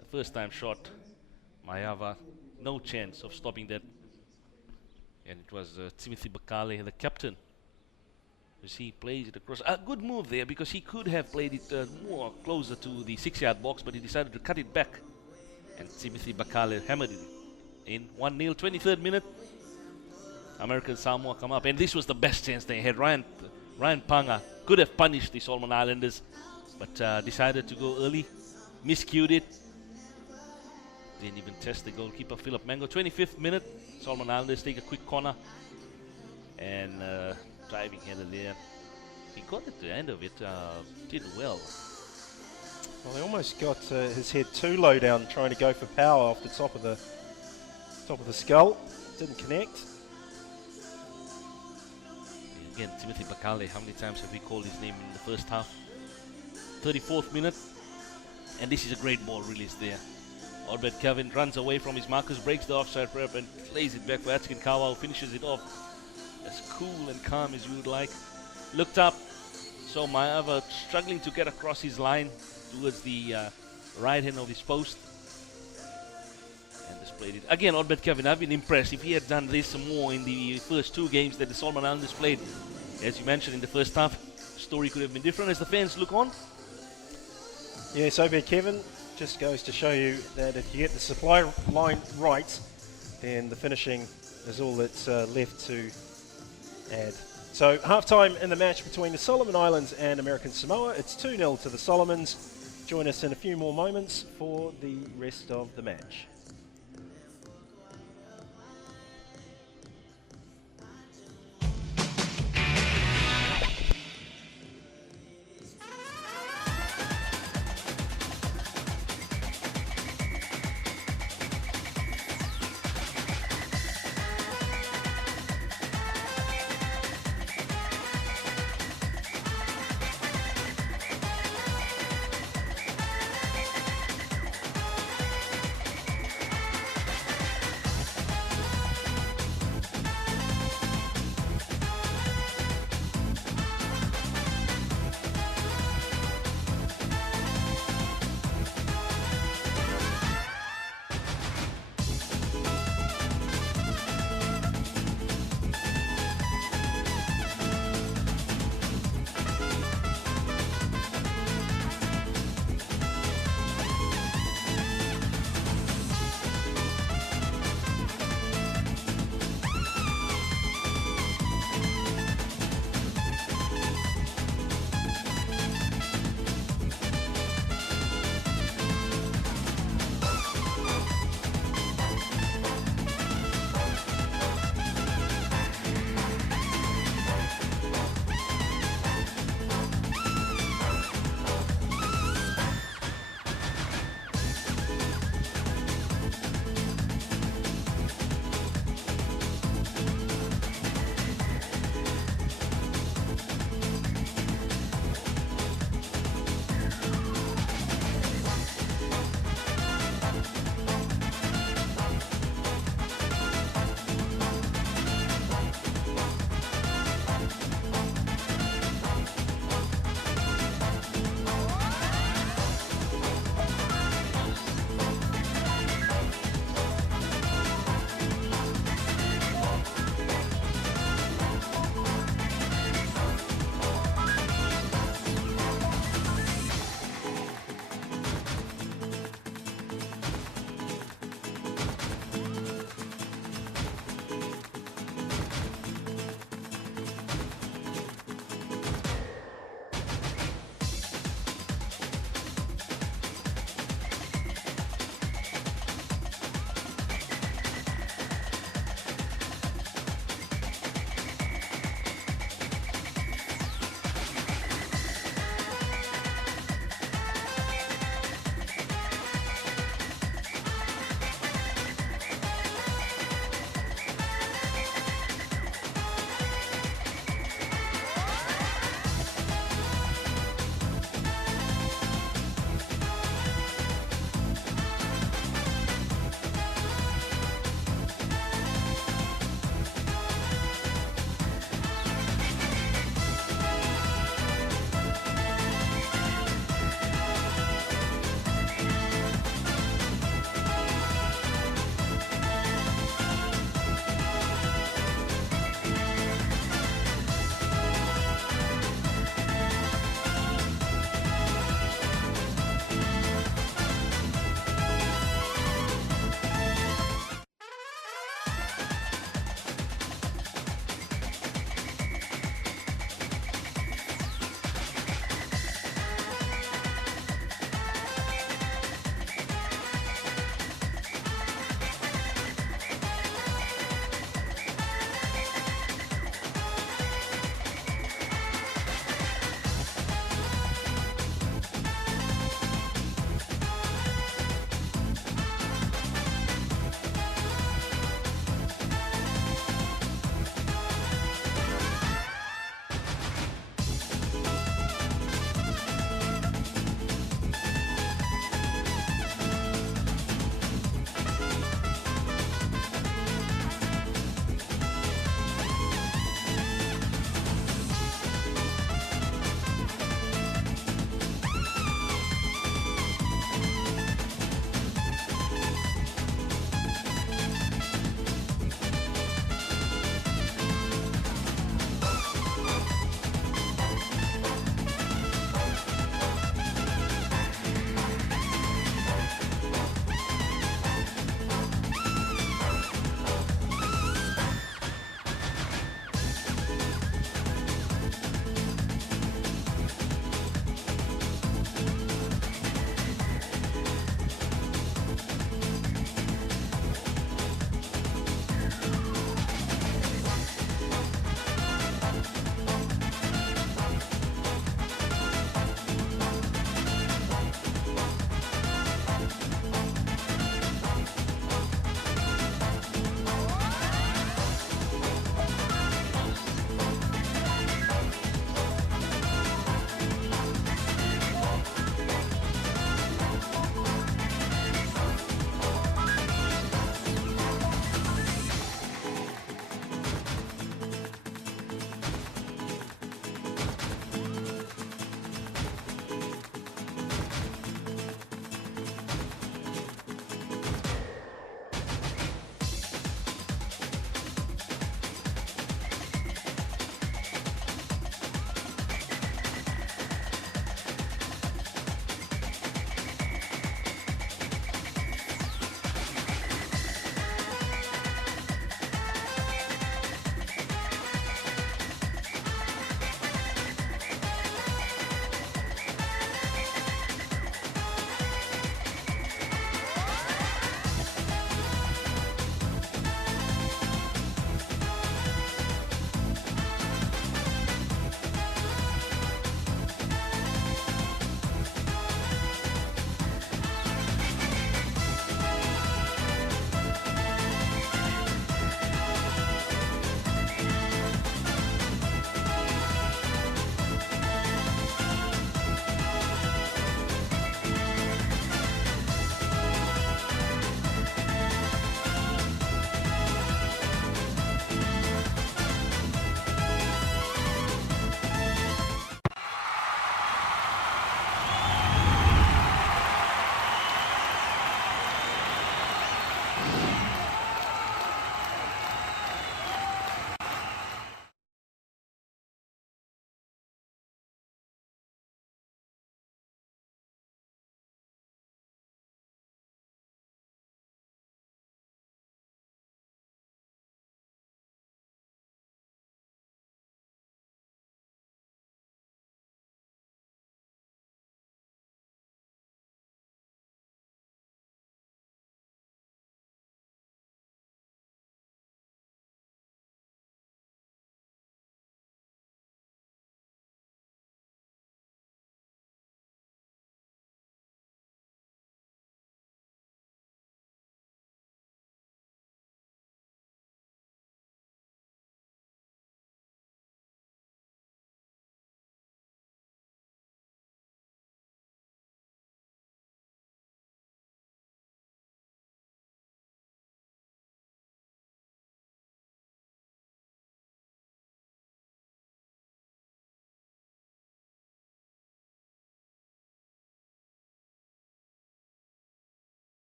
A first-time shot. Maiava, no chance of stopping that. And it was Timothy Bakale, the captain. You see, he plays it across. A good move there because he could have played it more closer to the 6-yard box, but he decided to cut it back. And Timothy Bakale hammered it in 1-0, 23rd minute. American Samoa come up, and this was the best chance they had. Ryan Panga could have punished the Solomon Islanders, but decided to go early, miscued it. Didn't even test the goalkeeper, Philip Mango. 25th minute, Solomon Islanders take a quick corner, and driving header there. He got at the end of it, did well. Well, he almost got his head too low down, trying to go for power off the top of the skull. Didn't connect. Again, Timothy Bakale, how many times have we called his name in the first half? 34th minute, and this is a great ball release there. Albert Kevin runs away from his markers, breaks the offside prep and plays it back for Atkin Kawa, who finishes it off as cool and calm as you would like. Looked up, so Maeva struggling to get across his line towards the right hand of his post. And displayed it. Again, Albert Kevin, I've been impressed. If he had done this more in the first two games that the Solomon Islanders played, as you mentioned in the first half, the story could have been different as the fans look on. Yes, Obed Kevin, just goes to show you that if you get the supply line right, then the finishing is all that's left to add. So half-time in the match between the Solomon Islands and American Samoa. It's 2-0 to the Solomons. Join us in a few more moments for the rest of the match.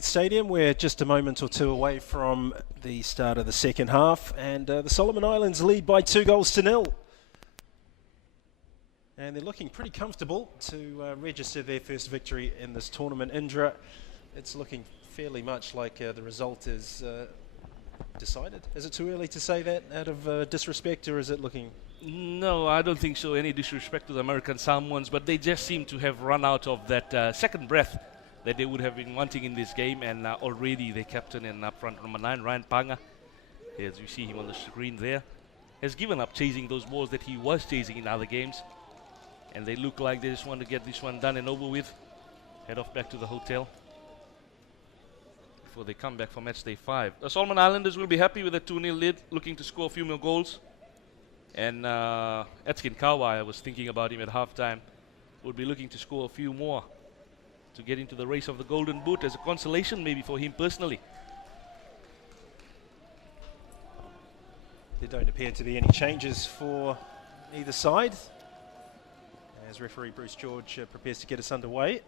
Stadium. We're just a moment or two away from the start of the second half, and the Solomon Islands lead by 2-0. And they're looking pretty comfortable to register their first victory in this tournament. Indra, it's looking fairly much like the result is decided. Is it too early to say that out of disrespect, or is it looking... No, I don't think so. Any disrespect to the American Samoans, but they just seem to have run out of that second breath that they would have been wanting in this game, and already their captain and up front number 9, Ryan Panga, as you see him on the screen there, has given up chasing those balls that he was chasing in other games, and they look like they just want to get this one done and over with, head off back to the hotel before they come back for match day 5. The Solomon Islanders will be happy with a 2-0 lead, looking to score a few more goals, and Atkin Kawa, I was thinking about him at halftime, would be looking to score a few more to get into the race of the Golden Boot as a consolation maybe for him personally. There don't appear to be any changes for either side as referee Bruce George prepares to get us underway.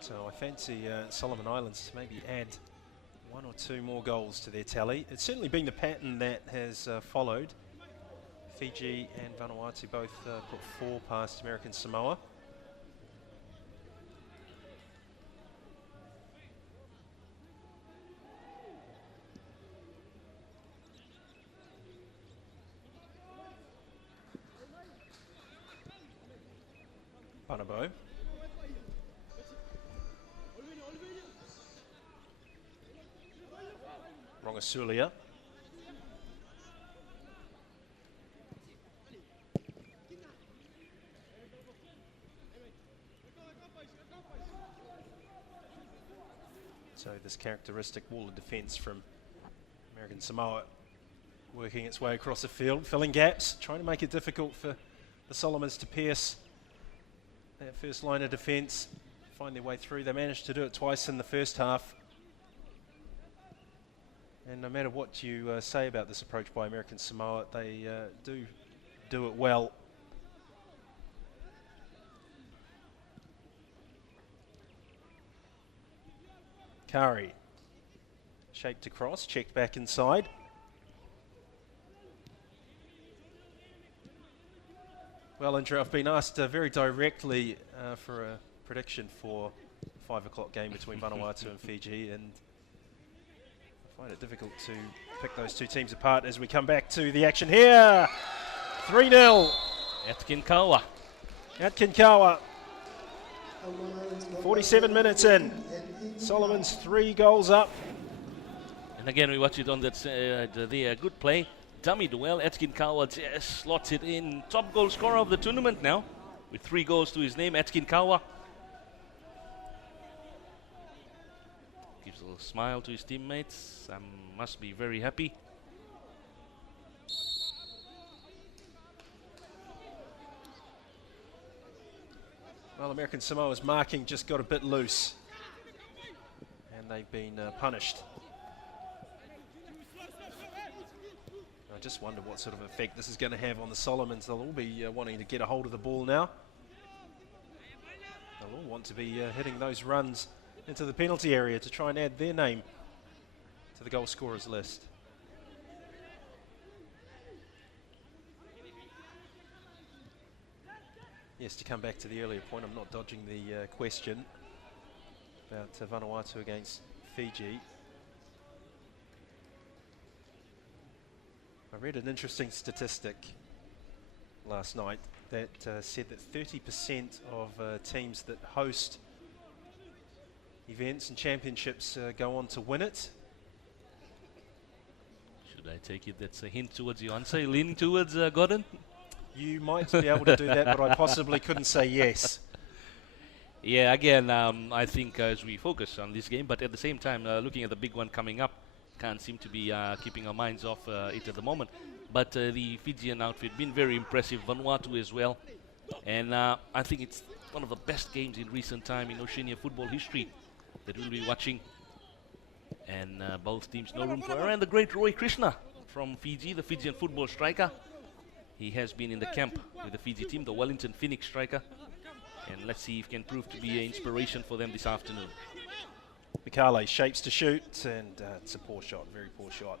So I fancy Solomon Islands to maybe add 1 or 2 more goals to their tally. It's certainly been the pattern that has followed. Fiji and Vanuatu both put 4 past American Samoa. Banabo. Rongasulia. So this characteristic wall of defence from American Samoa working its way across the field, filling gaps, trying to make it difficult for the Solomons to pierce that first line of defence, find their way through. They managed to do it twice in the first half. And no matter what you say about this approach by American Samoa, they do it well. Kari, shaped across, checked back inside. Well, Indra, I've been asked very directly for a prediction for the 5 o'clock game between Vanuatu and Fiji, and I find it difficult to pick those two teams apart as we come back to the action here. 3-0. Atkin Kawa. Atkin Kawa. 47 minutes in. Solomon's 3 goals up. And again, we watch it on that the good play. Dummied well. Atkin Kawa just slots it in. Top goal scorer of the tournament now, with 3 goals to his name. Atkin Kawa gives a little smile to his teammates. Must be very happy. Well, American Samoa's marking just got a bit loose, and they've been punished. I just wonder what sort of effect this is going to have on the Solomons. They'll all be wanting to get a hold of the ball now. They'll all want to be hitting those runs into the penalty area to try and add their name to the goal scorers list. Yes, to come back to the earlier point, I'm not dodging the question about Vanuatu against Fiji. I read an interesting statistic last night that said that 30% of teams that host events and championships go on to win it. Should I take it that's a hint towards your answer? Leaning towards Gordon? You might be able to do that, but I possibly couldn't say yes. Yeah, again, I think as we focus on this game, but at the same time, looking at the big one coming up, can't seem to be keeping our minds off it at the moment. But the Fijian outfit been very impressive, Vanuatu as well. And I think it's one of the best games in recent time in Oceania football history that we'll be watching. And both teams no room for error. And the great Roy Krishna from Fiji, the Fijian football striker. He has been in the camp with the Fiji team, the Wellington Phoenix striker. And let's see if he can prove to be an inspiration for them this afternoon. Mikale shapes to shoot, and it's a poor shot, very poor shot.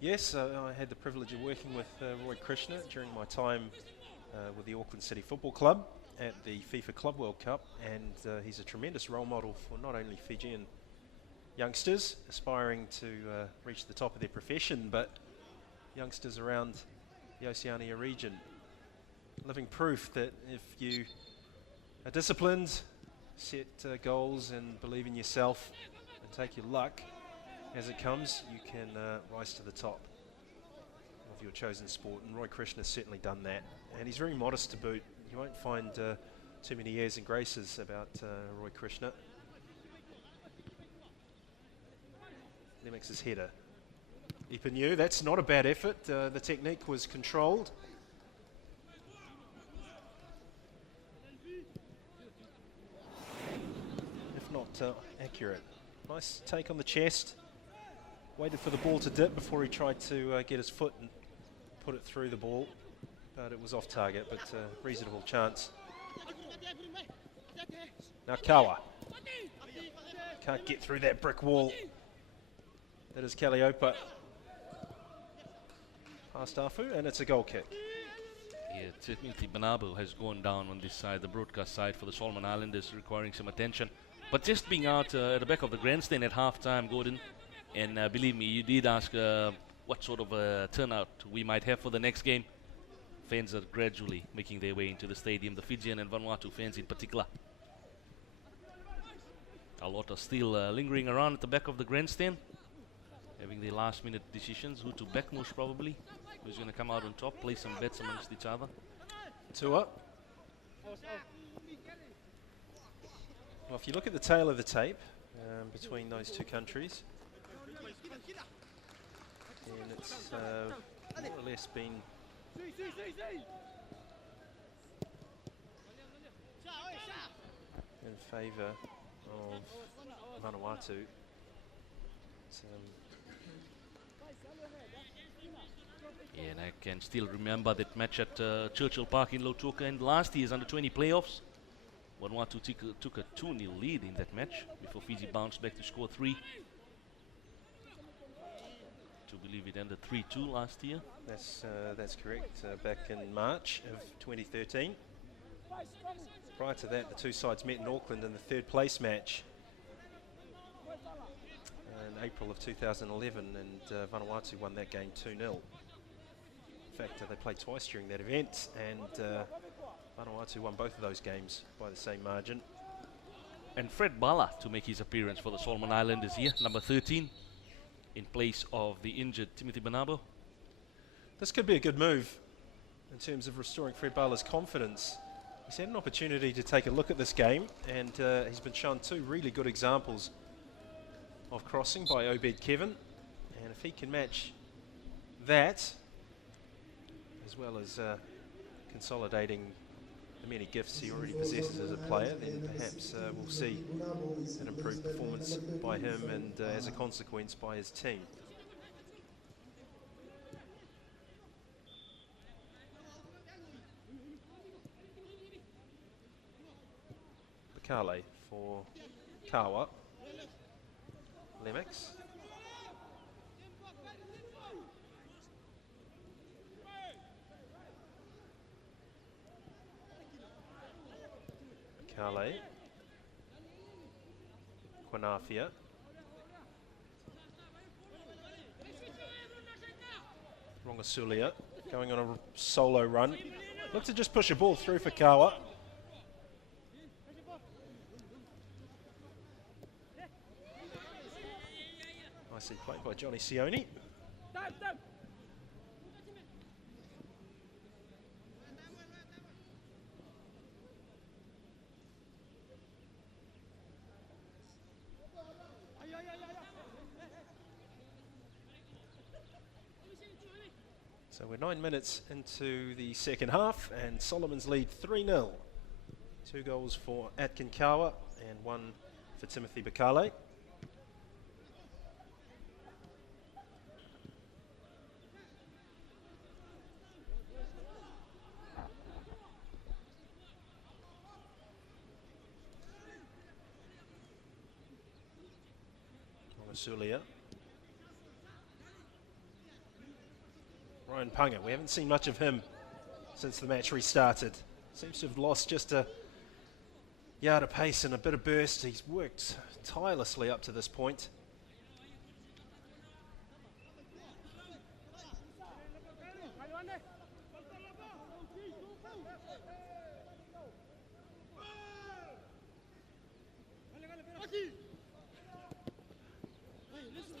Yes, I had the privilege of working with Roy Krishna during my time with the Auckland City Football Club at the FIFA Club World Cup, and he's a tremendous role model for not only Fijian youngsters aspiring to reach the top of their profession, but youngsters around the Oceania region. Living proof that if you are disciplined, set goals and believe in yourself and take your luck as it comes, you can rise to the top of your chosen sport. And Roy Krishna's certainly done that. And he's very modest to boot. You won't find too many airs and graces about Roy Krishna. Lemix's header. Ipanu, that's not a bad effort. The technique was controlled. If not accurate. Nice take on the chest. Waited for the ball to dip before he tried to get his foot and put it through the ball. But it was off target, but a reasonable chance. Now Kawa. Can't get through that brick wall. That is Kalliope. Past Afu, and it's a goal kick. Yeah, Timothy Banabo has gone down on this side, the broadcast side for the Solomon Islanders, requiring some attention. But just being out at the back of the grandstand at half-time, Gordon, and believe me, you did ask what sort of a turnout we might have for the next game. Fans are gradually making their way into the stadium, the Fijian and Vanuatu fans in particular. A lot are still lingering around at the back of the grandstand, having their last-minute decisions, who to back most probably, who's going to come out on top, play some bets amongst each other. Tua. Well, if you look at the tail of the tape between those two countries, and it's more or less been in favour of Vanuatu. Yeah, and I can still remember that match at Churchill Park in Lautoka in last year's under-20 playoffs. Vanuatu took a 2-0 lead in that match before Fiji bounced back to score 3. To believe it ended 3-2 last year. That's correct. Back in March of 2013. Prior to that, the two sides met in Auckland in the third place match in April of 2011, and Vanuatu won that game 2-0. In fact, they played twice during that event, and Vanuatu won both of those games by the same margin. And Fred Bala to make his appearance for the Solomon Islanders here, number 13, in place of the injured Timothy Banabo. This could be a good move in terms of restoring Fred Bala's confidence. He's had an opportunity to take a look at this game, and he's been shown two really good examples of crossing by Obed Kevin, and if he can match that, as well as consolidating the many gifts he already possesses as a player, then perhaps we'll see an improved performance by him and as a consequence by his team. Mikale for Kawa. Lemix. Mikale. Quinafia. Rongasulia going on a solo run. Look to just push a ball through for Kawa. Nicely played by Johnny Sione. So we're 9 minutes into the second half, and Solomon's lead 3-0. 2 goals for Atkin Kawa and 1 for Timothy Bakale. Sulia. Ryan Punga, we haven't seen much of him since the match restarted. Seems to have lost just a yard of pace and a bit of burst. He's worked tirelessly up to this point.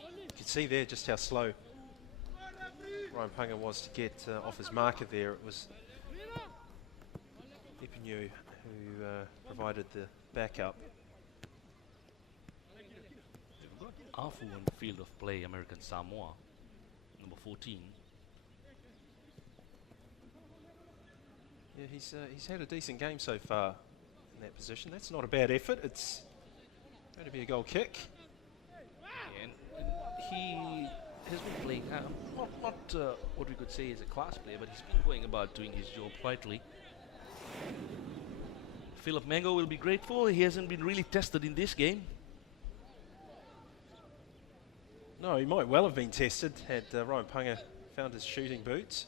You can see there just how slow Ryan Punga was to get off his marker there. It was Ipinu who provided the backup. Afu on the field of play, American Samoa, number 14. Yeah, he's had a decent game so far in that position. That's not a bad effort. It's going to be a goal kick. And he has been playing, not what we could say is a class player, but he's been going about doing his job quietly. Philip Mango will be grateful. He hasn't been really tested in this game. No, he might well have been tested had Ryan Punga found his shooting boots.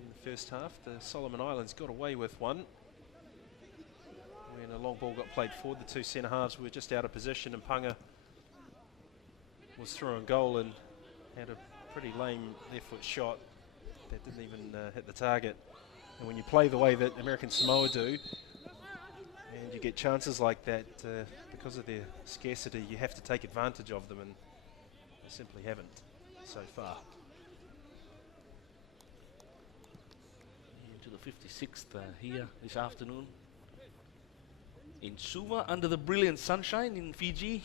In the first half, the Solomon Islands got away with one. When a long ball got played forward, the 2 centre halves were just out of position, and Punga was through on goal and had a pretty lame left foot shot that didn't even hit the target. And when you play the way that American Samoa do, and you get chances like that, because of their scarcity, you have to take advantage of them, and they simply haven't so far. Into the 56th here this afternoon in Suva, under the brilliant sunshine in Fiji.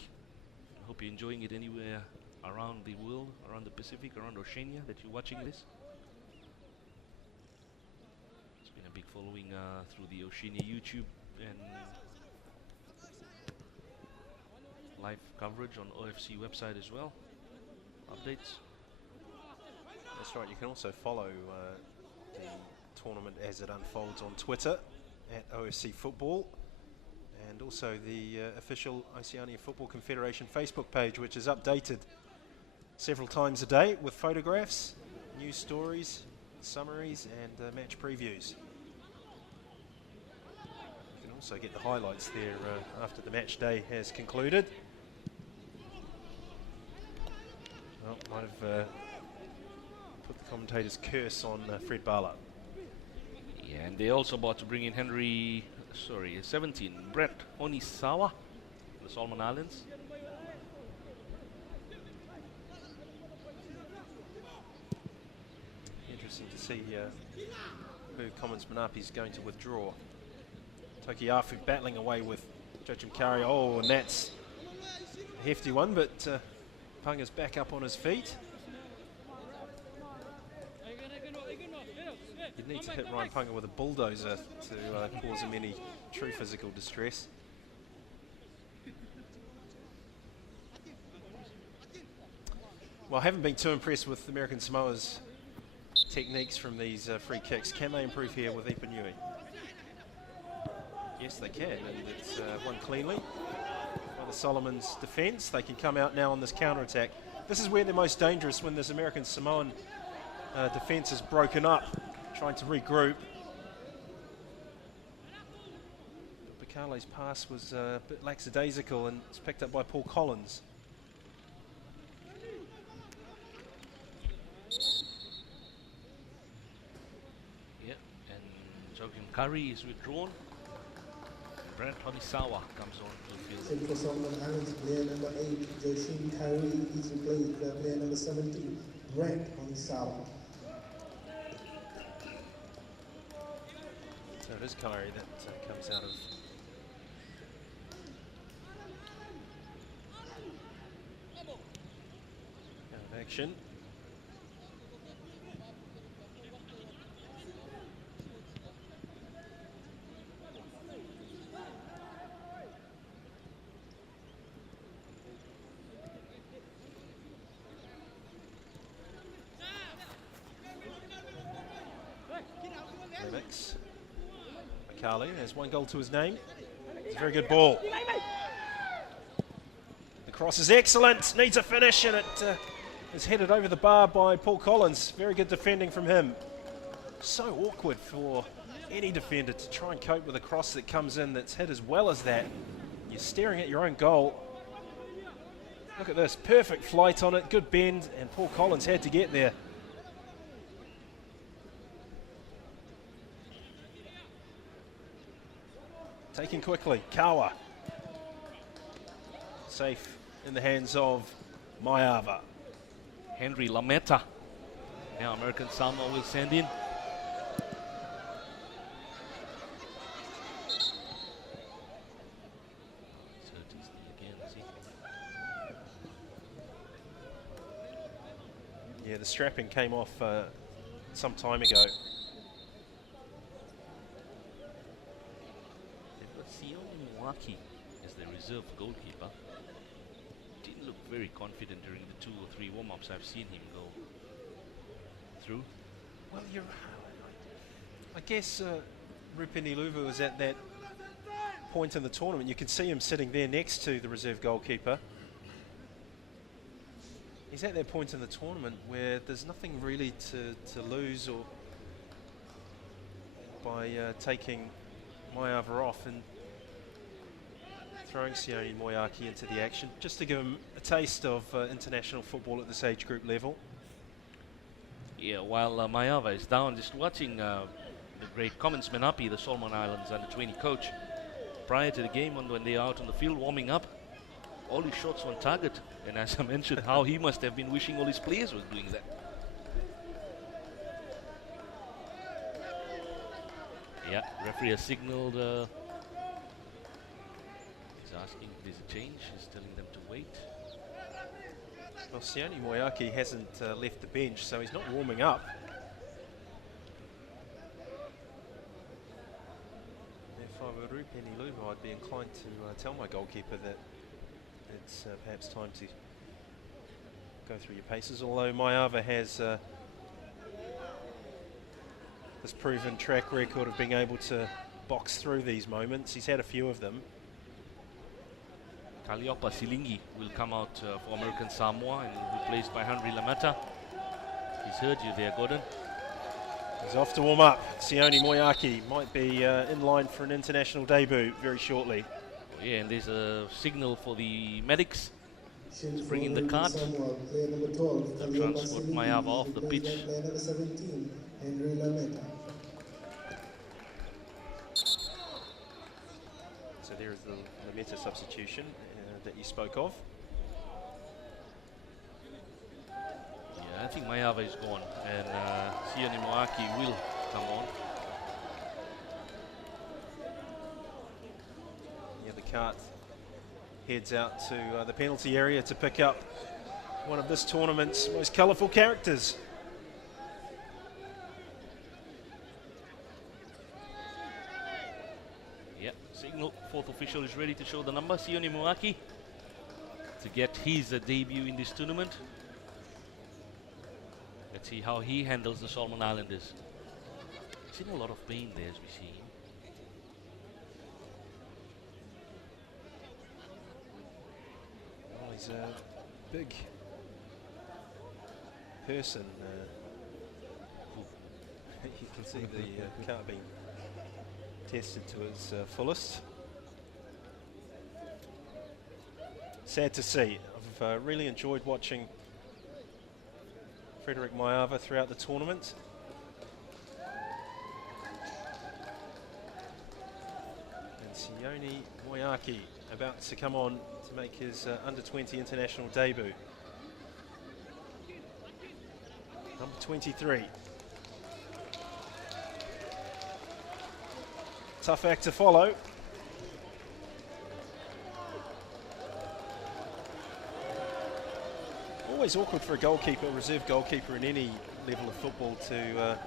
I hope you're enjoying it anywhere around the world, around the Pacific, around Oceania that you're watching this. It's been a big following through the Oceania YouTube and live coverage on OFC website as well. Updates. That's right, you can also follow the tournament as it unfolds on Twitter at OFC Football, and also the official Oceania Football Confederation Facebook page, which is updated several times a day with photographs, news stories, summaries and match previews. You can also get the highlights there after the match day has concluded. Well, might have put the commentator's curse on Fred Bala. Yeah, and they're also about to bring in 17, Brett Onisawa, the Solomon Islands. Interesting to see who Commons Manapi's going to withdraw. Tokiafu battling away with Joachim Kari. Oh, and that's a hefty one, but Punga's back up on his feet. You'd need to hit Ryan Punga with a bulldozer to cause him any true physical distress. Well, I haven't been too impressed with American Samoa's techniques from these free kicks. Can they improve here with Ipanui? Yes, they can, and it's won cleanly by the Solomons' defence. They can come out now on this counter-attack. This is where they're most dangerous, when this American Samoan defence is broken up, trying to regroup. But Bakale's pass was a bit lackadaisical, and it's picked up by Paul Collins. Yeah, and Joachim Curry is withdrawn. Brent Onisawa comes on to the field. For Solomon Islands, player number 8, Joachim Curry is replaced by player number 17, Brent Onisawa. So it is Kyrie that comes out of action. Lemix. Makali has 1 goal to his name. It's a very good ball. The cross is excellent, needs a finish, and it is headed over the bar by Paul Collins. Very good defending from him. So awkward for any defender to try and cope with a cross that comes in that's hit as well as that. You're staring at your own goal. Look at this, perfect flight on it, good bend, and Paul Collins had to get there. Taking quickly, Kawa. Safe in the hands of Maiava. Henry Lameta. Now American Samoa will send in. Yeah, the strapping came off some time ago. As the reserve goalkeeper, didn't look very confident during the 2 or 3 warm-ups I've seen him go through. Well, I guess Rupini Luvu was at that point in the tournament. You can see him sitting there next to the reserve goalkeeper. He's at that point in the tournament where there's nothing really to lose or by taking Maiava off and throwing Sione Moeaki into the action, just to give him a taste of international football at this age group level. Yeah, while Maiava is down, just watching the great Commons Menapi, the Solomon Islands under-20 coach, prior to the game when they are out on the field warming up, all his shots on target. And as I mentioned, how he must have been wishing all his players were doing that. Yeah, referee has signaled. He's asking if there's a change. He's telling them to wait. Well, Sione Moeaki hasn't left the bench, so he's not warming up. If I were Rupeni Luvu, I'd be inclined to tell my goalkeeper that it's perhaps time to go through your paces, although Maiava has this proven track record of being able to box through these moments. He's had a few of them. Kaliopa Silingi will come out for American Samoa and replaced by Henry Lameta. He's heard you there, Gordon. He's off to warm up. Sione Moeaki might be in line for an international debut very shortly. Oh, yeah, and there's a signal for the medics to bring in the cart. They'll transport Maiava off the pitch. So there is the Lameta substitution that you spoke of. Yeah, I think Maiava is gone, and Sione Moeaki will come on. Yeah, the cart heads out to the penalty area to pick up one of this tournament's most colourful characters. Yep, signal, 4th official is ready to show the number, Sione Moeaki, to get his debut in this tournament. Let's see how he handles the Solomon Islanders. He's in a lot of pain there as we see him. Well, he's a big person. You can see the cart being tested to its fullest. Sad to see. I've really enjoyed watching Frederick Maiava throughout the tournament. And Sione Moeaki about to come on to make his under-20 international debut. Number 23. Tough act to follow. always awkward for a goalkeeper, a reserve goalkeeper in any level of football to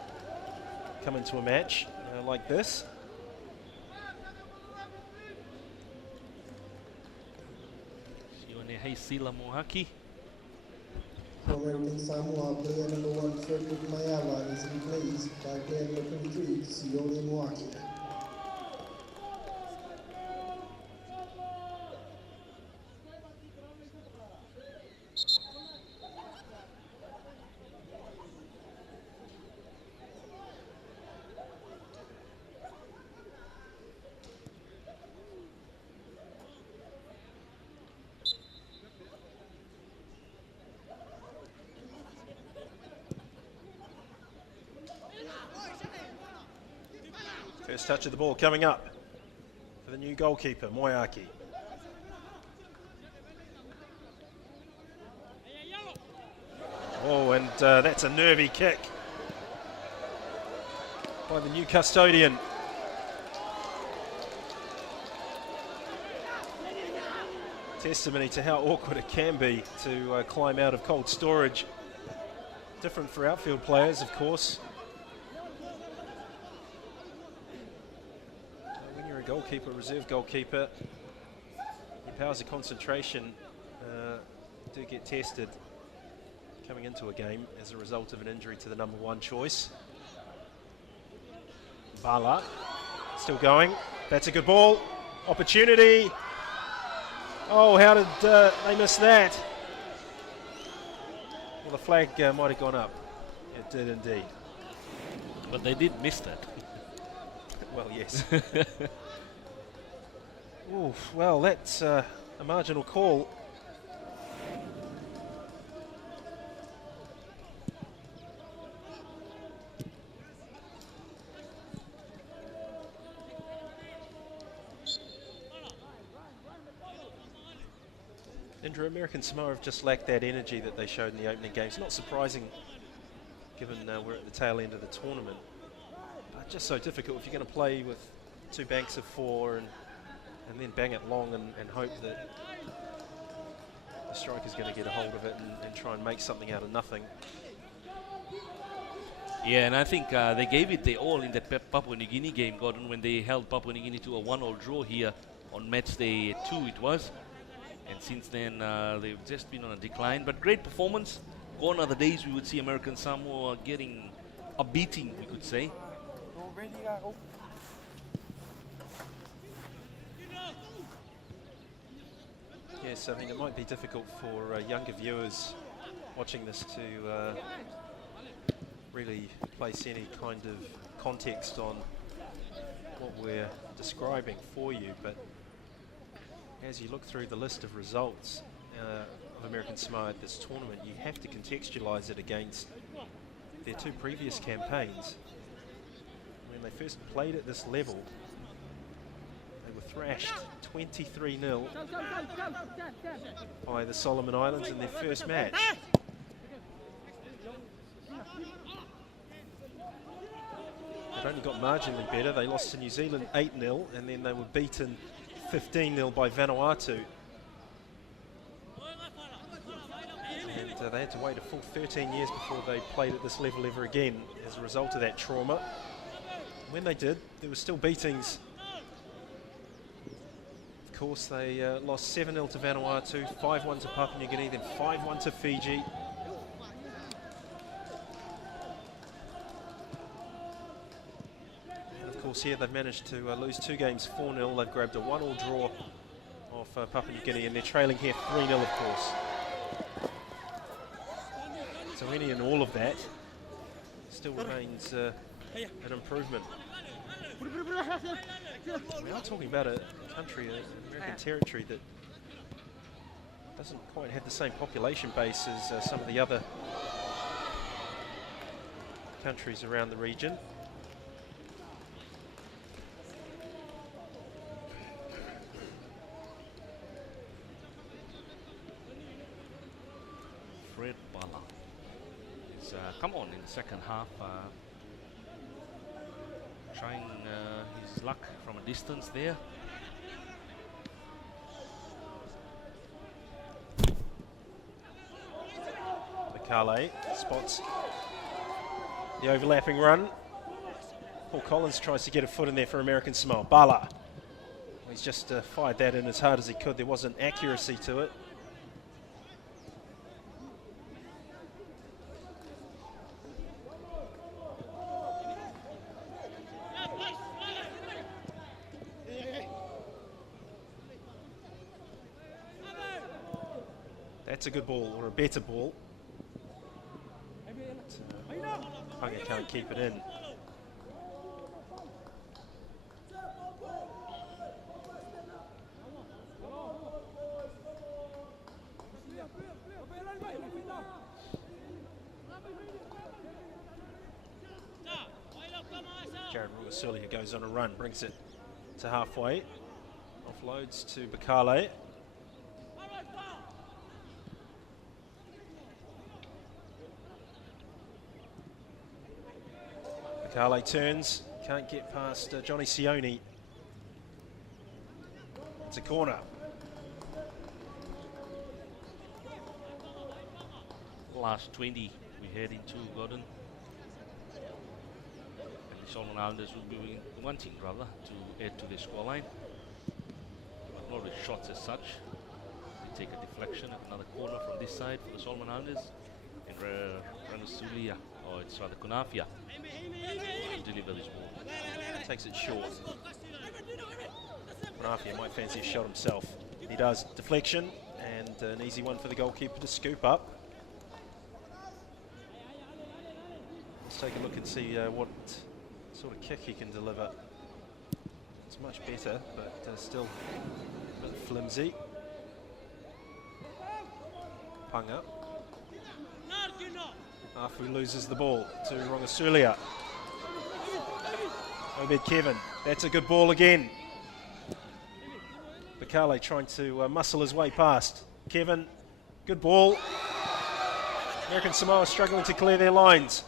come into a match like this. Sila Mohaki. For American Samoa, player number 1, Frederick Mayava, is replaced by player number 23, Sione Mwaki. First touch of the ball coming up for the new goalkeeper, Moyaki. Oh, and that's a nervy kick by the new custodian. Testimony to how awkward it can be to climb out of cold storage. Different for outfield players, of course. When you're a goalkeeper, reserve goalkeeper, your powers of concentration do get tested coming into a game as a result of an injury to the number 1 choice. Bala still going. That's a good ball. Opportunity. Oh, how did they miss that? Well, the flag might have gone up. It did indeed. But they did miss that. Well, yes. Oof, well, that's a marginal call. American Samoa have just lacked that energy that they showed in the opening games. Not surprising, given we're at the tail end of the tournament. But just so difficult if you're going to play with 2 banks of 4 and then bang it long and hope that the striker's going to get a hold of it and try and make something out of nothing. Yeah, and I think they gave it their all in that Papua New Guinea game, Gordon, when they held Papua New Guinea to a 1-1 draw here on match day 2 it was. And since then, they've just been on a decline. But great performance. Gone are the days we would see American Samoa getting a beating, we could say. Yes, I mean, it might be difficult for younger viewers watching this to really place any kind of context on what we're describing for you. But as you look through the list of results of American Samoa at this tournament, you have to contextualise it against their 2 previous campaigns. When they first played at this level, they were thrashed 23-0 by the Solomon Islands in their first match. They'd only got marginally better. They lost to New Zealand 8-0, and then they were beaten 15-0 by Vanuatu. And they had to wait a full 13 years before they played at this level ever again as a result of that trauma. When they did, there were still beatings. Of course, they lost 7-0 to Vanuatu, 5-1 to Papua New Guinea, then 5-1 to Fiji. Here they've managed to lose 2 games 4-0. They've grabbed a 1-1 draw off Papua New Guinea, and they're trailing here 3-0, of course. So any and all of that still remains an improvement. We are talking about a country, an American territory, that doesn't quite have the same population base as some of the other countries around the region. Come on in the second half, trying his luck from a distance there. Bakale spots the overlapping run. Paul Collins tries to get a foot in there for American Samoa. Bala. He's just fired that in as hard as he could. There wasn't accuracy to it. That's a good ball, or a better ball. Punga can't keep it in. Jared Ruasuli, who goes on a run, brings it to halfway. Offloads to Bakale. Bakale turns, can't get past Johnny Sione. It's a corner. Last 20 we head into Gordon. And the Solomon Islanders will be wanting rather to add to the scoreline. But not with shots as such. They take a deflection at another corner from this side for the Solomon Islanders. And Ranasulia, or it's rather Kunafia, will deliver this ball. Takes it short. Kunafia might fancy a shot himself. He does. Deflection, and an easy one for the goalkeeper to scoop up. Let's take a look and see what sort of kick he can deliver. It's much better, but still a bit flimsy. Punga. Afu loses the ball to Rongasulia. Obed Kevin. That's a good ball again. Bakale trying to muscle his way past. Kevin, good ball. American Samoa struggling to clear their lines.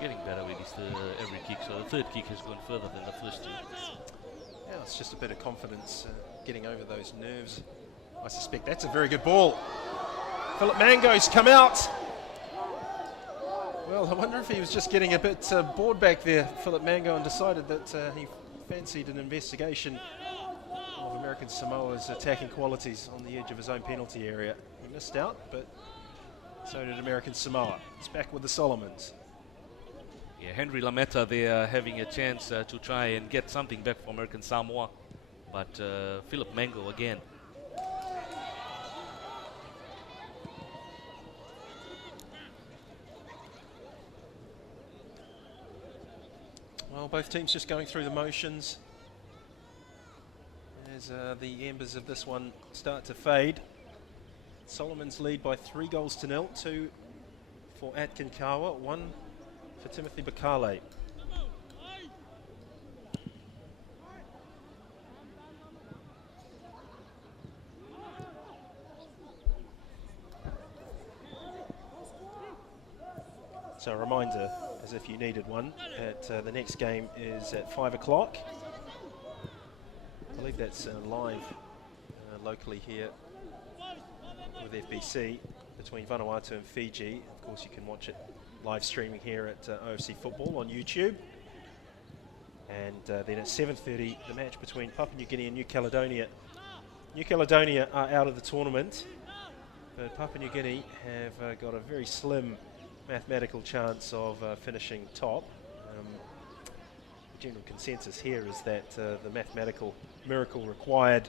Getting better with his every kick, so the third kick has gone further than the first two. Yeah, it's just a bit of confidence getting over those nerves. I suspect that's a very good ball. Philip Mango's come out. Well, I wonder if he was just getting a bit bored back there, Philip Mango, and decided that he fancied an investigation of American Samoa's attacking qualities on the edge of his own penalty area. He missed out, but so did American Samoa. It's back with the Solomons. Yeah, Henry Lametta there having a chance to try and get something back for American Samoa, but Philip Mango again. Well, both teams just going through the motions as the embers of this one start to fade. Solomons lead by 3 goals to 0, 2 for Atkin Kawa, 1 for Timothy Bakale. So a reminder, as if you needed one, that the next game is at 5 o'clock. I believe that's live locally here with FBC between Vanuatu and Fiji. Of course, you can watch it live streaming here at OFC Football on YouTube. And then at 7:30, the match between Papua New Guinea and New Caledonia. New Caledonia are out of the tournament, but Papua New Guinea have got a very slim mathematical chance of finishing top. The general consensus here is that the mathematical miracle required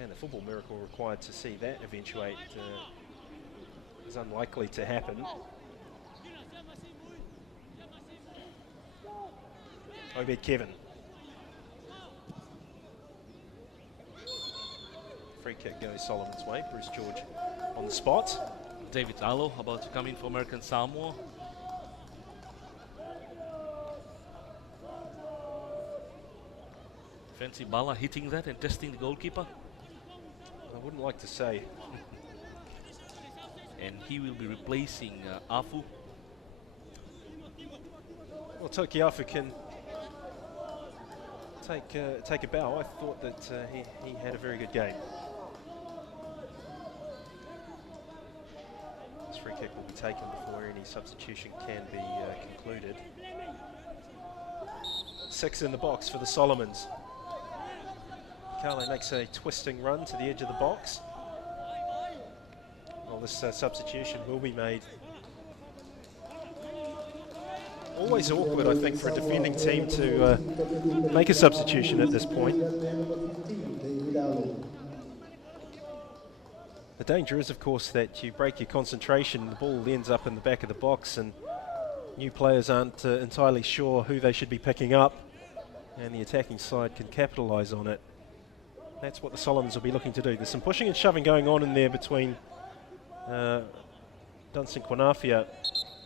and the football miracle required to see that eventuate is unlikely to happen. Obed Kevin. Free kick goes Solomon's way. Bruce George on the spot. David Alo about to come in for American Samoa. Fancy Bala hitting that and testing the goalkeeper? I wouldn't like to say. and he will be replacing Afu. Well, Toki Afu can take a bow. I thought that he had a very good game. This free kick will be taken before any substitution can be concluded. 6 in the box for the Solomons. Carlo makes a twisting run to the edge of the box. Well, this substitution will be made. Always awkward, I think, for a defending team to make a substitution at this point. The danger is, of course, that you break your concentration, the ball ends up in the back of the box, and new players aren't entirely sure who they should be picking up, and the attacking side can capitalise on it. That's what the Solomons will be looking to do. There's some pushing and shoving going on in there between Dunstan Quinafia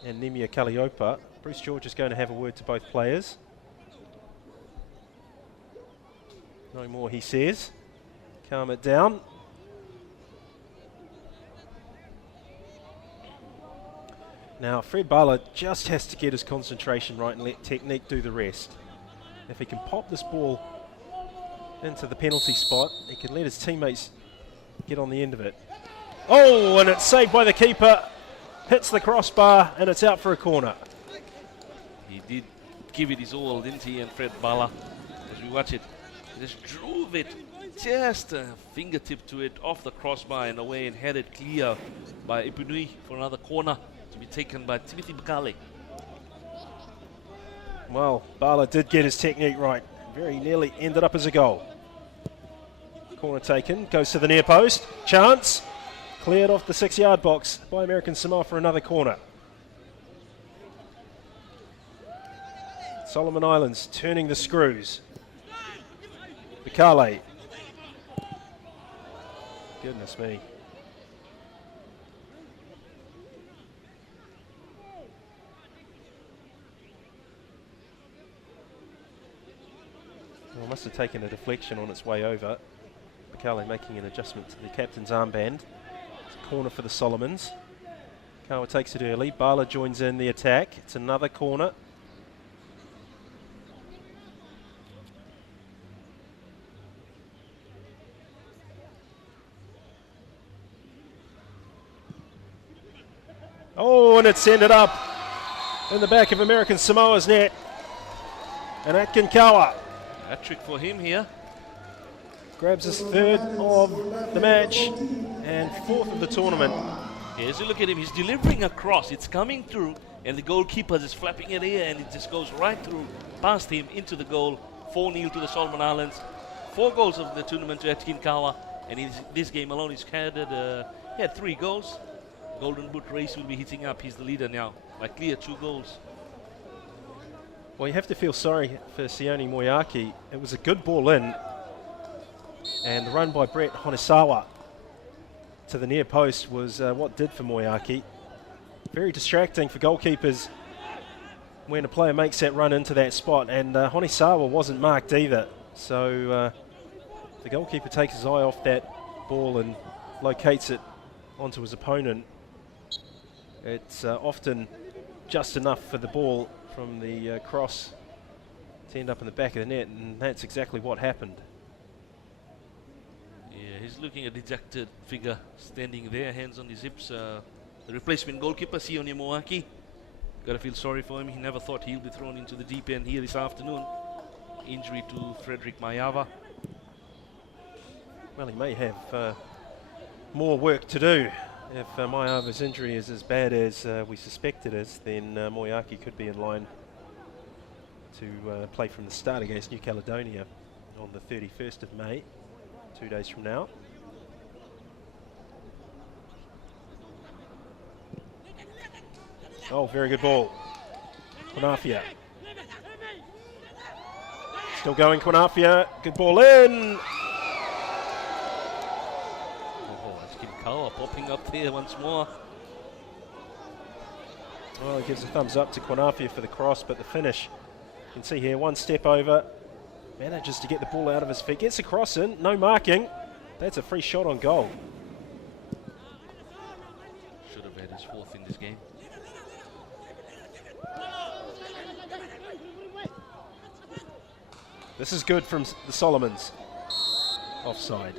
and Nemia Kalliopa. Bruce George is going to have a word to both players. No more, he says. Calm it down. Now, Fred Bala just has to get his concentration right and let technique do the rest. If he can pop this ball into the penalty spot, he can let his teammates get on the end of it. Oh, and it's saved by the keeper. Hits the crossbar, and it's out for a corner. He did give it his all, didn't he? And Fred Bala, as we watch it, he just drove it just a fingertip to it off the crossbar and away, and had it clear by Ipunui for another corner to be taken by Timothy Bakale. Well, Bala did get his technique right. Very nearly ended up as a goal. Corner taken, goes to the near post. Chance. Cleared off the 6-yard box by American Samoa for another corner. Solomon Islands turning the screws. Bakale. Goodness me. Well, must have taken a deflection on its way over. Bakale making an adjustment to the captain's armband. It's a corner for the Solomons. Kawa takes it early. Bala joins in the attack. It's another corner. Oh, and it's ended up in the back of American Samoa's net. And Atkin Kawa Hat-trick for him here. grabs his 3rd of the match and 4th of the tournament. Yeah, as you look at him, he's delivering a cross. It's coming through, and the goalkeeper is flapping it here, and it just goes right through past him into the goal. 4-0 to the Solomon Islands. 4 goals of the tournament to Atkin Kawa, and in this game alone, he's he had 3 goals. Golden Boot race will be hitting up. He's the leader now by clear 2 goals. Well, you have to feel sorry for Sione Moeaki. It was a good ball in, and the run by Brett Honisawa to the near post was what did for Moeaki. Very distracting for goalkeepers when a player makes that run into that spot, and Honisawa wasn't marked either. So the goalkeeper takes his eye off that ball and locates it onto his opponent. It's often just enough for the ball from the cross to end up in the back of the net, and that's exactly what happened. Yeah, he's looking at a dejected figure standing there, hands on his hips. The replacement goalkeeper, Sione Moeaki. Got to feel sorry for him. He never thought he'll be thrown into the deep end here this afternoon. Injury to Frederick Maiava. Well, he may have more work to do. If Maiava's injury is as bad as we suspect it is, then Moeaki could be in line to play from the start against New Caledonia on the 31st of May, 2 days from now. Oh, very good ball. Quinafia. Still going, Quinafia. Good ball in. Kawa popping up there once more. Well, he gives a thumbs up to Quinafia for the cross, but the finish, you can see here, 1 step over, manages to get the ball out of his feet, gets a cross in, no marking. That's a free shot on goal. Should have This is good from the Solomons. Offside.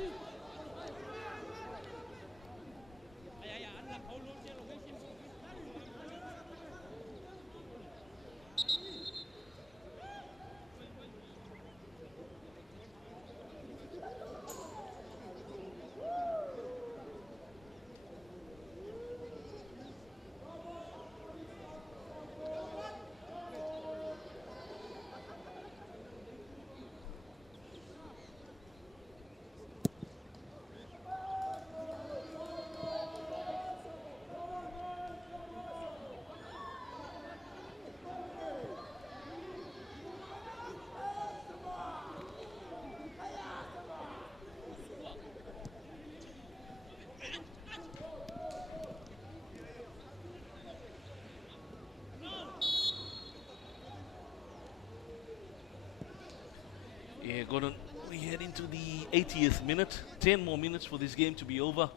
Yeah, Gordon, we head into the 80th minute. 10 more minutes for this game to be over.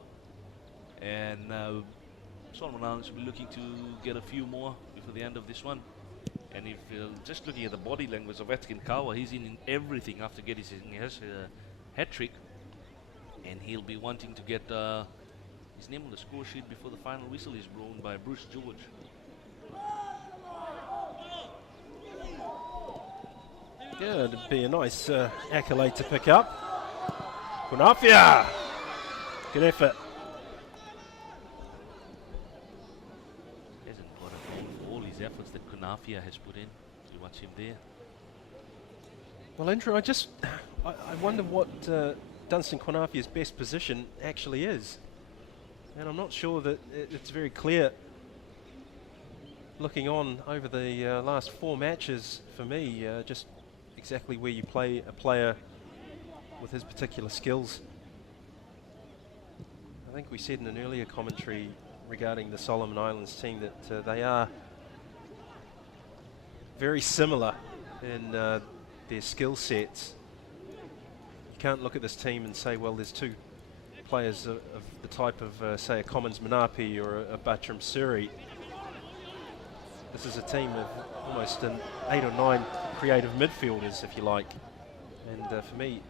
And Solomon Islands will be looking to get a few more before the end of this one. And if just looking at the body language of Atkin Kawa, he's in everything after getting his hat-trick. And he'll be wanting to get his name on the score sheet before the final whistle is blown by Bruce George. Yeah, it'd be a nice accolade to pick up. Kunafia! Good effort. Hasn't got a goal for all his efforts that Kunafia has put in. You watch him there. Well, Andrew, I wonder what Dunstan Kunafia's best position actually is. And I'm not sure that it's very clear looking on over the last 4 matches for me, just exactly where you play a player with his particular skills. I think we said in an earlier commentary regarding the Solomon Islands team that they are very similar in their skill sets. You can't look at this team and say, well, there's 2 players of the type of, say, a Commons Manapi or a Bartram Suri. This is a team of almost 8 or 9 creative midfielders, if you like. And for me,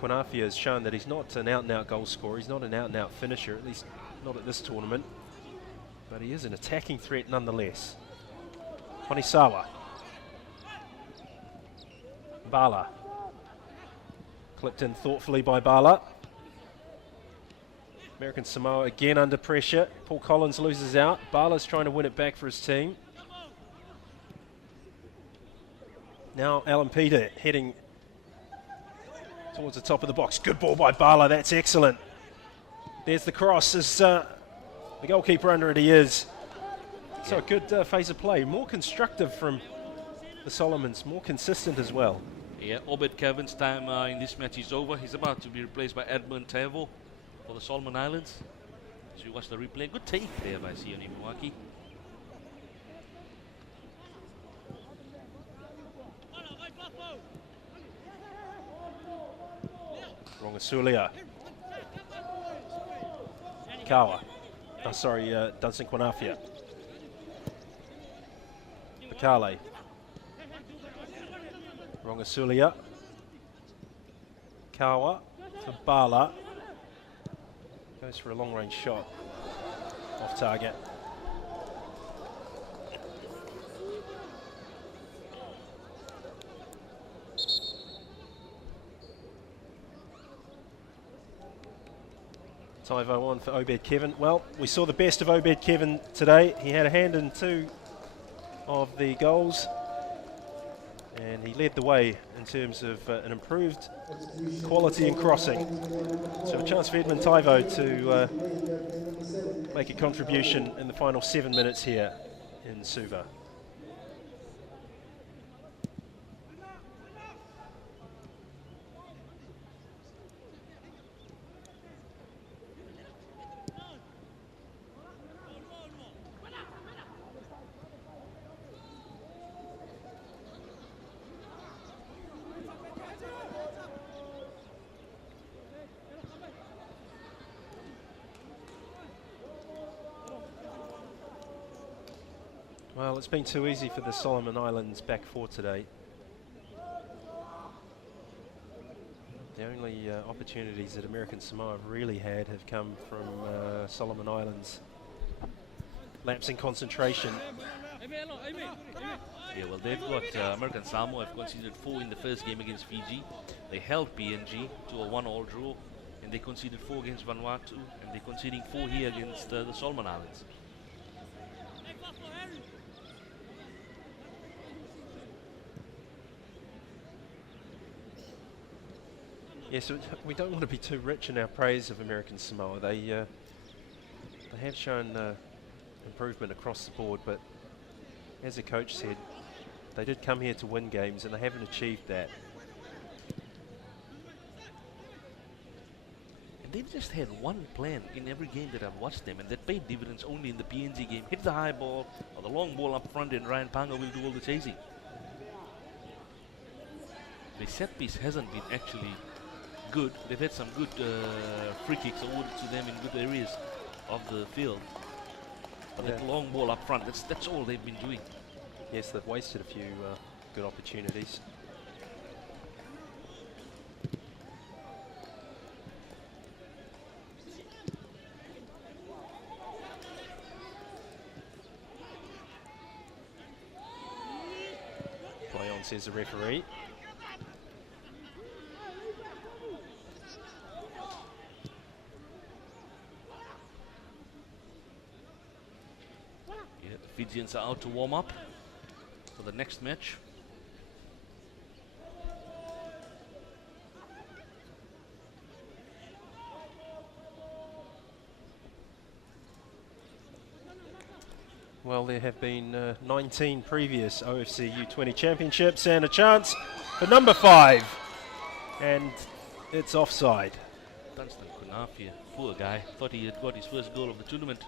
Kunafia has shown that he's not an out-and-out goal scorer. He's not an out-and-out finisher, at least not at this tournament. But he is an attacking threat nonetheless. Honisawa. Bala. Clipped in thoughtfully by Bala. American Samoa again under pressure. Paul Collins loses out. Bala's trying to win it back for his team. Now Alan Peter heading towards the top of the box. Good ball by Bala, that's excellent. There's the cross, as the goalkeeper under it he is. So a good phase of play. More constructive from the Solomons, more consistent as well. Yeah, Obed Kevin's time in this match is over. He's about to be replaced by Edmund Tavo for the Solomon Islands. As you watch the replay, good take there by Sione Milwaukee. Rongasulia. Kawa. Oh, sorry, Dunstan Kuanafia. Pakale. Rongasulia. Kawa for Bala. Goes for a long-range shot. Off target. Taivo on for Obed Kevin. Well, we saw the best of Obed Kevin today. He had a hand in 2 of the goals. And he led the way in terms of an improved quality in crossing. So a chance for Edmund Taivo to make a contribution in the final 7 minutes here in Suva. Well, it's been too easy for the Solomon Islands back 4 today. The only opportunities that American Samoa have really had have come from Solomon Islands. Lapse in concentration. Yeah, well, they've got American Samoa have conceded 4 in the first game against Fiji. They held PNG to a 1-all draw, and they conceded 4 against Vanuatu, and they're conceding 4 here against the Solomon Islands. Yes, so we don't want to be too rich in our praise of American Samoa. They have shown improvement across the board, but as the coach said, they did come here to win games, and they haven't achieved that. And they've just had one plan in every game that I've watched them, and that paid dividends only in the PNG game. Hit the high ball or the long ball up front, and Ryan Panga will do all the chasing. The set piece hasn't been actually good. They've had some good free kicks awarded to them in good areas of the field. But that long ball up front, that's all they've been doing. Yes, they've wasted a few good opportunities. Play on, says the referee. Yeah, the Fijians are out to warm up for the next match. Well, there have been 19 previous OFC U-20 championships, and a chance for number 5. And it's offside. Dunstan Kunafia, poor guy, thought he had got his first goal of the tournament.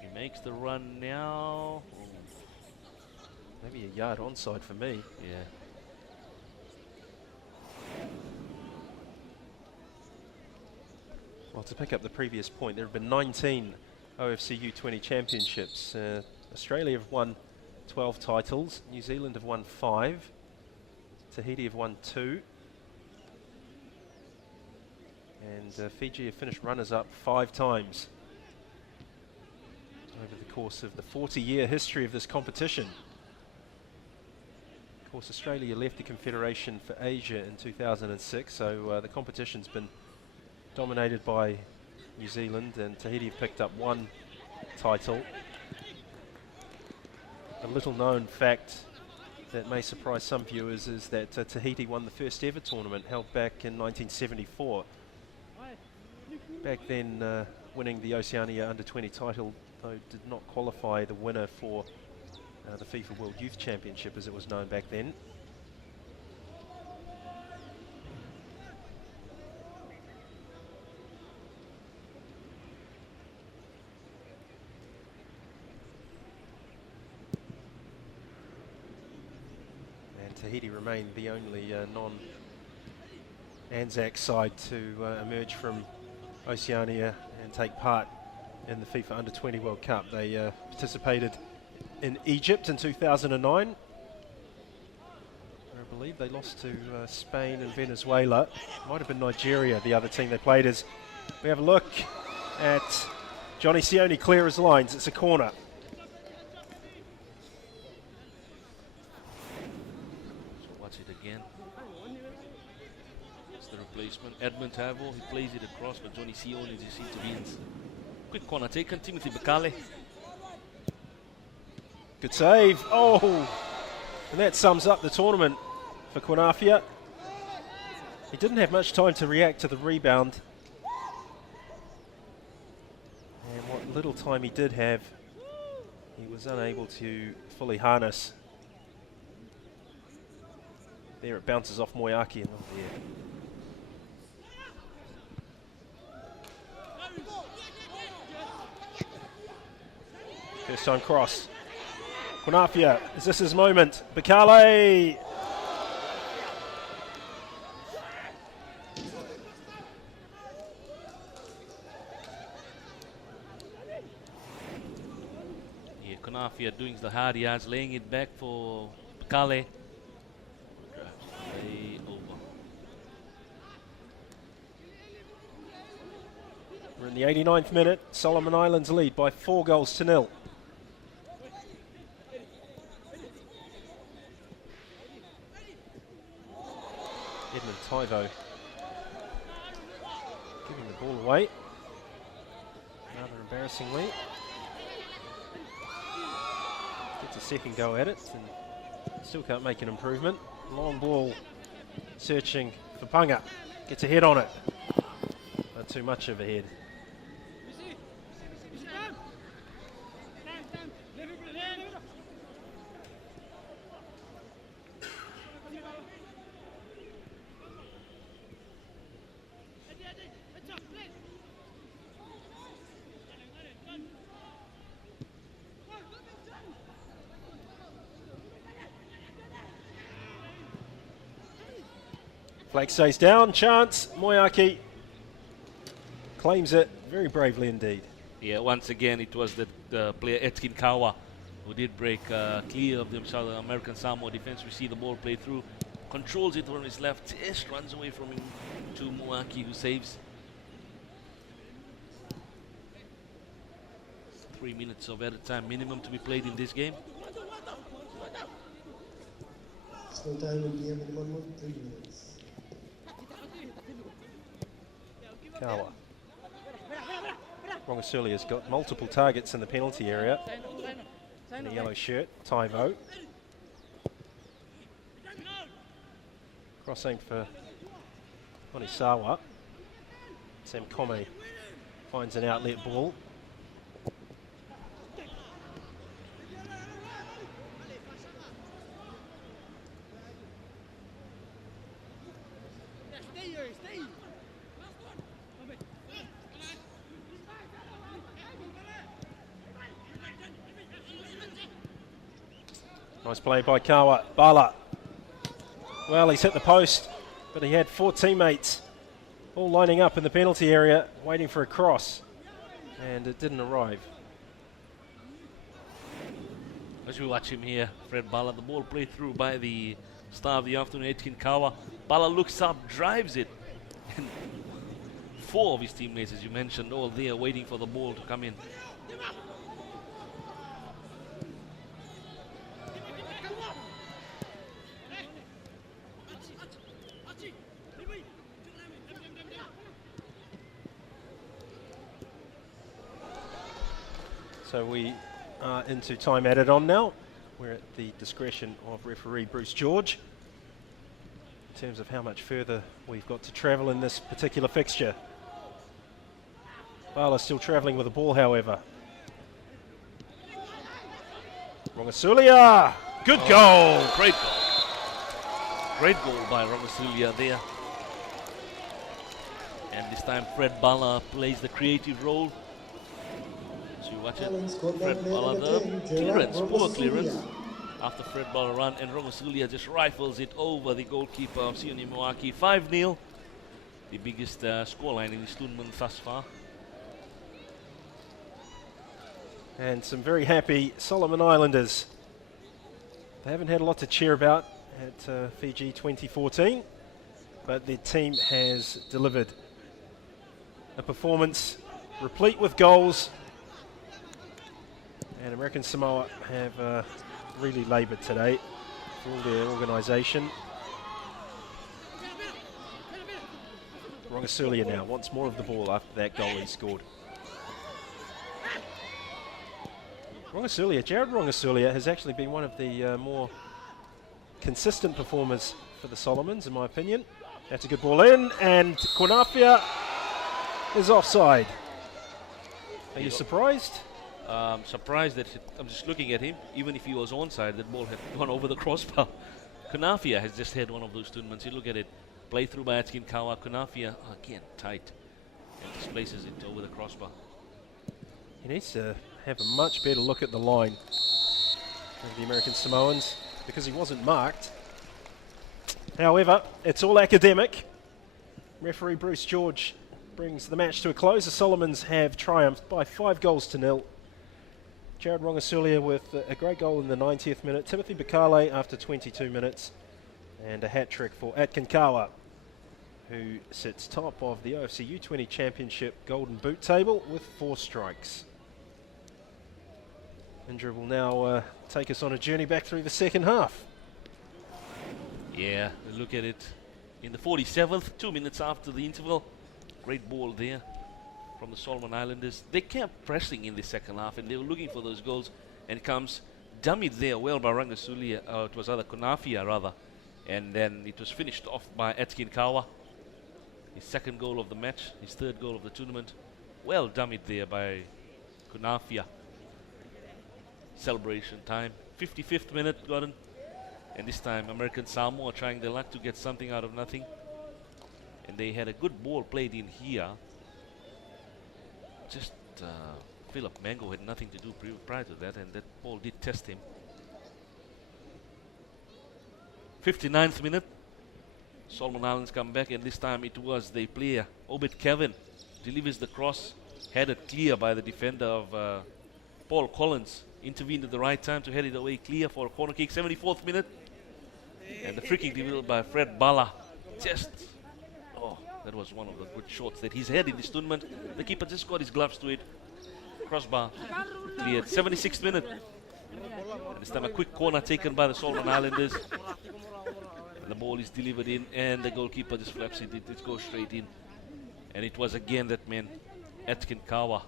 He makes the run now. Oh. Maybe a yard onside for me. Yeah. Well, to pick up the previous point, there have been 19 OFC U-20 championships. Australia have won 12 titles, New Zealand have won 5, Tahiti have won 2, and Fiji have finished runners-up 5 times over the course of the 40-year history of this competition. Of course, Australia left the Confederation for Asia in 2006, so the competition's been dominated by New Zealand, and Tahiti have picked up 1 title. A little known fact that may surprise some viewers is that Tahiti won the first ever tournament held back in 1974. Back then, winning the Oceania Under-20 title, though, did not qualify the winner for the FIFA World Youth Championship as it was known back then. Tahiti remain the only non-Anzac side to emerge from Oceania and take part in the FIFA Under-20 World Cup. They participated in Egypt in 2009. I believe they lost to Spain and Venezuela. Might have been Nigeria, the other team they played as. We have a look at Johnny Sione clear his lines. It's a corner. Replacement Edmund Tavo, he plays it across, but Johnny Sione is his intervenes. Quick corner taken, Timothy Bakale. Good save. Oh! And that sums up the tournament for Kunafia. He didn't have much time to react to the rebound. And what little time he did have, he was unable to fully harness. There it bounces off Moyaki and oh dear. First time cross. Kunafia, is this his moment? Bakale! Yeah, Kunafia doing the hard yards, laying it back for Bakale. We're in the 89th minute. Solomon Islands lead by 4 goals to 0. Edmund Tyvo giving the ball away. Rather embarrassingly. Gets a second go at it and still can't make an improvement. Long ball searching for Punga. Gets a head on it. Not too much of a head. Flag stays down, chance, Moyaki claims it very bravely indeed. Yeah, once again it was the player Etkin Kawa who did break clear of the South American Samoa defense. We see the ball played through, controls it on his left, just runs away from him to Moyaki who saves. 3 minutes of added time minimum to be played in this game. So time will be a minimum of 3 minutes. Kawa. Rongasulia's got multiple targets in the penalty area. In the yellow shirt, Tyvo. Crossing for Onisawa. Sam Kome finds an outlet ball. Nice play by Kawa. Bala. Well, he's hit the post, but he had 4 teammates all lining up in the penalty area, waiting for a cross, and it didn't arrive. As we watch him here, Fred Bala, the ball played through by the star of the afternoon, Etkin Kawa. Bala looks up, drives it, and 4 of his teammates, as you mentioned, all there waiting for the ball to come in. So we are into time added on now. We're at the discretion of referee Bruce George in terms of how much further we've got to travel in this particular fixture. Bala still travelling with the ball, however. Rongasulia! Good goal! Great goal. Great goal by Rongasulia there. And this time Fred Bala plays the creative role. So you watch it, Fred Bala, the clearance, poor clearance after Fred Bala run, and Rongasulia just rifles it over the goalkeeper of Sione Moaki. 5-0, the biggest scoreline in this tournament thus far. And some very happy Solomon Islanders. They haven't had a lot to cheer about at Fiji 2014, but their team has delivered a performance replete with goals. And American Samoa have really laboured today for all their organisation. Rongasulia now wants more of the ball after that goal he scored. Jared Rongasulia has actually been one of the more consistent performers for the Solomons, in my opinion. That's a good ball in, and Konafia is offside. Are you surprised? Surprised that I'm just looking at him. Even if he was onside, that ball had gone over the crossbar. Konafia has just had one of those tournaments. You look at it, play through by Etkin Kawa. Konafia again tight and displaces it over the crossbar. He needs to have a much better look at the line of the American Samoans because he wasn't marked. However, it's all academic. Referee Bruce George brings the match to a close. The Solomons have triumphed by 5 goals to 0. Jared Rongasulia with a great goal in the 90th minute. Timothy Bakale after 22 minutes. And a hat-trick for Etkin Kawa. who sits top of the OFC U-20 Championship Golden Boot table with 4 strikes. Indra will now take us on a journey back through the second half. Yeah, look at it. In the 47th, 2 minutes after the interval, great ball there from the Solomon Islanders. They kept pressing in the second half and they were looking for those goals, and comes dummied there well by Rangasulia, it was other Konafia rather, and then it was finished off by Atkin Kawa. His second goal of the match, his third goal of the tournament. Well dummied there by Konafia. Celebration time. 55th minute, Gordon. And this time American Samoa trying their luck to get something out of nothing. And they had a good ball played in here. Just Philip Mango had nothing to do prior to that, and that ball did test him. 59th minute. Solomon Islands come back, and this time it was the player, Obed Kevin, delivers the cross, headed clear by the defender of Paul Collins. Intervened at the right time to head it away clear for a corner kick. 74th minute. And the free kick delivered by Fred Bala. Just, oh, that was one of the good shots that he's had in this tournament. The keeper just got his gloves to it. Crossbar cleared. 76th minute. And this time a quick corner taken by the Solomon Islanders. And the ball is delivered in, and the goalkeeper just flaps it. It goes straight in. And it was again that man, Atkin Kawa.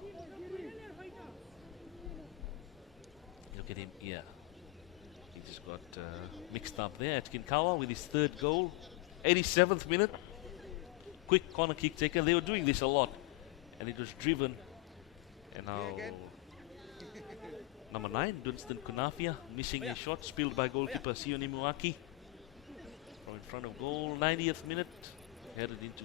Look at him, yeah. He just got mixed up there. Atkin Kawa with his third goal. 87th minute. Quick corner kick taken. They were doing this a lot. And it was driven. And now number 9, Dunstan Konafia, missing a shot, spilled by goalkeeper Sione Muaki. From in front of goal, 90th minute. Headed into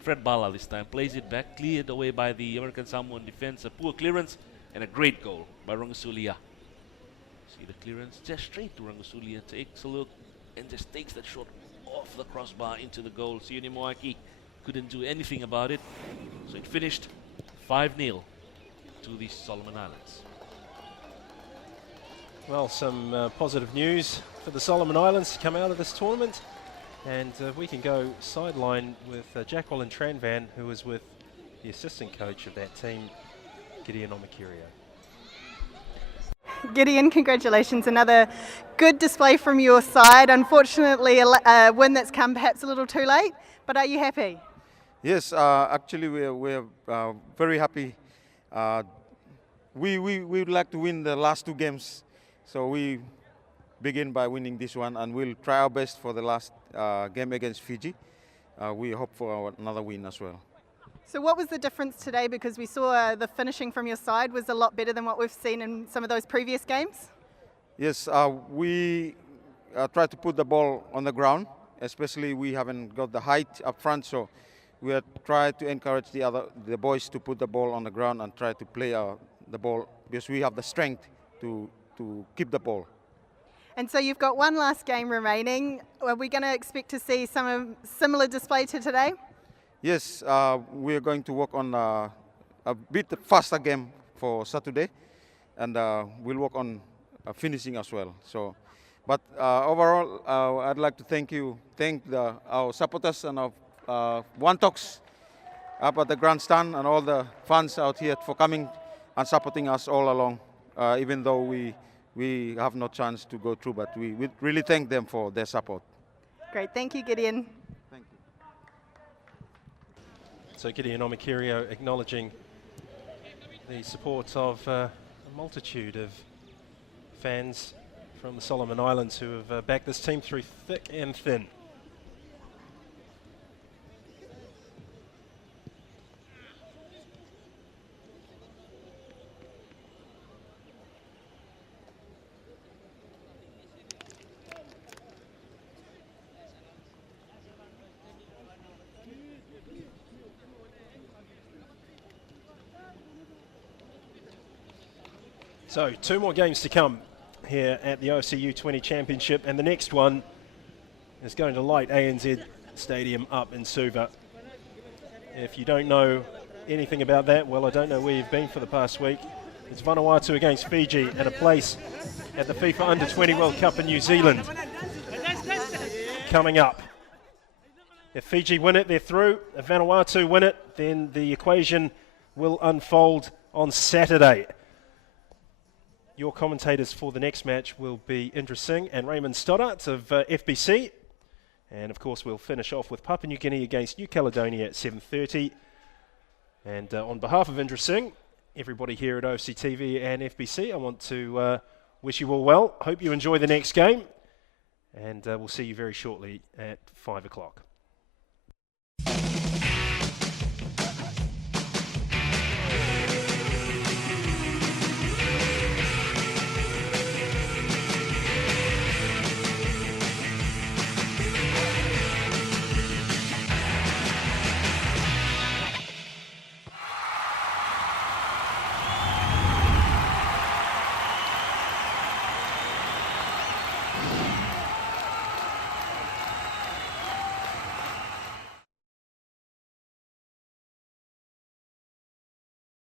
Fred Bala this time. Plays it back, cleared away by the American Samoan defense. A poor clearance and a great goal by Rangasulia. See the clearance, just straight to Rangasulia. Takes a look and just takes that shot off the crossbar into the goal. Sione Muaki couldn't do anything about it. So it finished 5-0 to the Solomon Islands. Well, some positive news for the Solomon Islands to come out of this tournament. And we can go sideline with Jacqueline Tranvan, who was with the assistant coach of that team, Gideon Omakirio. Gideon, congratulations. Another good display from your side. Unfortunately, a win that's come perhaps a little too late, but are you happy? Yes, actually we're very happy. We would like to win the last 2 games, so we begin by winning this one, and we'll try our best for the last game against Fiji. We hope for another win as well. So what was the difference today? Because we saw the finishing from your side was a lot better than what we've seen in some of those previous games. Yes, we try to put the ball on the ground, especially we haven't got the height up front, so we are trying to encourage the boys to put the ball on the ground and try to play the ball, because we have the strength to keep the ball. And so you've got one last game remaining. Are we going to expect to see some similar display to today? Yes, we are going to work on a bit faster game for Saturday, and we'll work on finishing as well. So, but overall, I'd like to thank our supporters and our One Talks up at the grandstand and all the fans out here for coming and supporting us all along, even though we have no chance to go through, but we really thank them for their support. Great, thank you, Gideon. Thank you. So Gideon Omakirio acknowledging the support of a multitude of fans from the Solomon Islands who have backed this team through thick and thin. So 2 more games to come here at the OFC U-20 Championship, and the next one is going to light ANZ Stadium up in Suva. If you don't know anything about that, well, I don't know where you've been for the past week. It's Vanuatu against Fiji and a place at the FIFA Under-20 World Cup in New Zealand coming up. If Fiji win it, they're through. If Vanuatu win it, then the equation will unfold on Saturday. Your commentators for the next match will be Indra Singh and Raymond Stoddart of FBC. And of course, we'll finish off with Papua New Guinea against New Caledonia at 7:30. And on behalf of Indra Singh, everybody here at OFC TV and FBC, I want to wish you all well. Hope you enjoy the next game. And we'll see you very shortly at 5 o'clock.